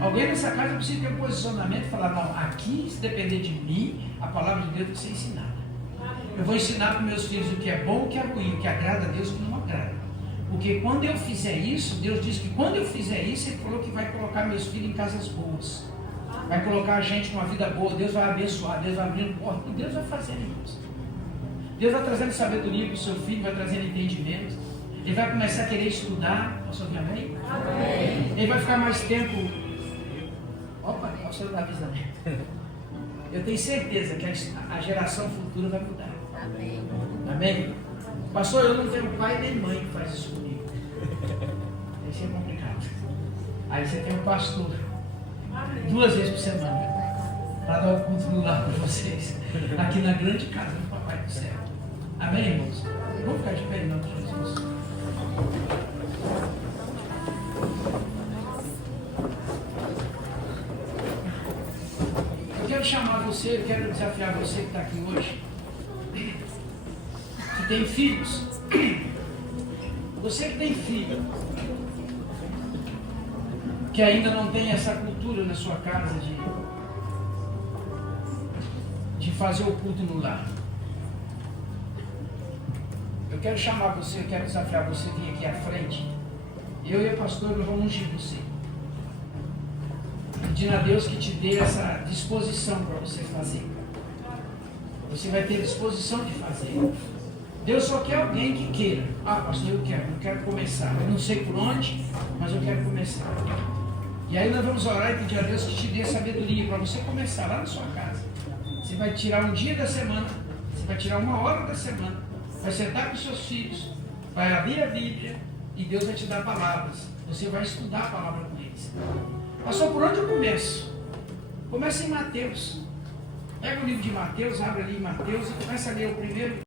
Alguém nessa casa precisa ter um posicionamento e falar, não, aqui, se depender de mim, a palavra de Deus tem que ser ensinada. Eu vou ensinar para meus filhos o que é bom, o que é ruim, o que agrada a Deus e o que não agrada. Porque quando eu fizer isso, Deus diz que quando eu fizer isso, Ele falou que vai colocar meus filhos em casas boas. Vai colocar a gente numa vida boa, Deus vai abençoar, Deus vai abrindo porta, e Deus vai fazendo isso. Deus vai trazendo sabedoria para o seu filho, vai trazendo entendimento. Ele vai começar a querer estudar. Posso ouvir amém? Amém. Ele vai ficar mais tempo. Opa, olha o celular avisando. Eu tenho certeza que a geração futura vai mudar. Amém. Amém? Pastor, eu não tenho pai nem mãe que faz isso comigo. Isso é complicado. Aí você tem um pastor 2 vezes por semana para dar o culto no lar para vocês. Aqui na grande casa do Papai do Céu. Amém, irmãos? Vamos ficar de pé em nome de Jesus. Eu quero chamar você, eu quero desafiar você que está aqui hoje, que tem filhos. Você que tem filho, que ainda não tem essa cultura na sua casa de fazer o culto no lar. Eu quero chamar você, eu quero desafiar você a vir aqui à frente. Eu e a pastora vamos ungir você. Pedindo a Deus que te dê essa disposição para você fazer. Você vai ter disposição de fazer. Deus só quer alguém que queira. Ah, pastor, eu quero começar. Eu não sei por onde, mas eu quero começar. E aí nós vamos orar e pedir a Deus que te dê sabedoria para você começar lá na sua casa. Você vai tirar um dia da semana, você vai tirar 1 hora da semana, vai sentar com seus filhos, vai abrir a Bíblia e Deus vai te dar palavras. Você vai estudar a palavra com eles. Pastor, por onde eu começo? Começa em Mateus. Pega o livro de Mateus, abre ali em Mateus e começa a ler o primeiro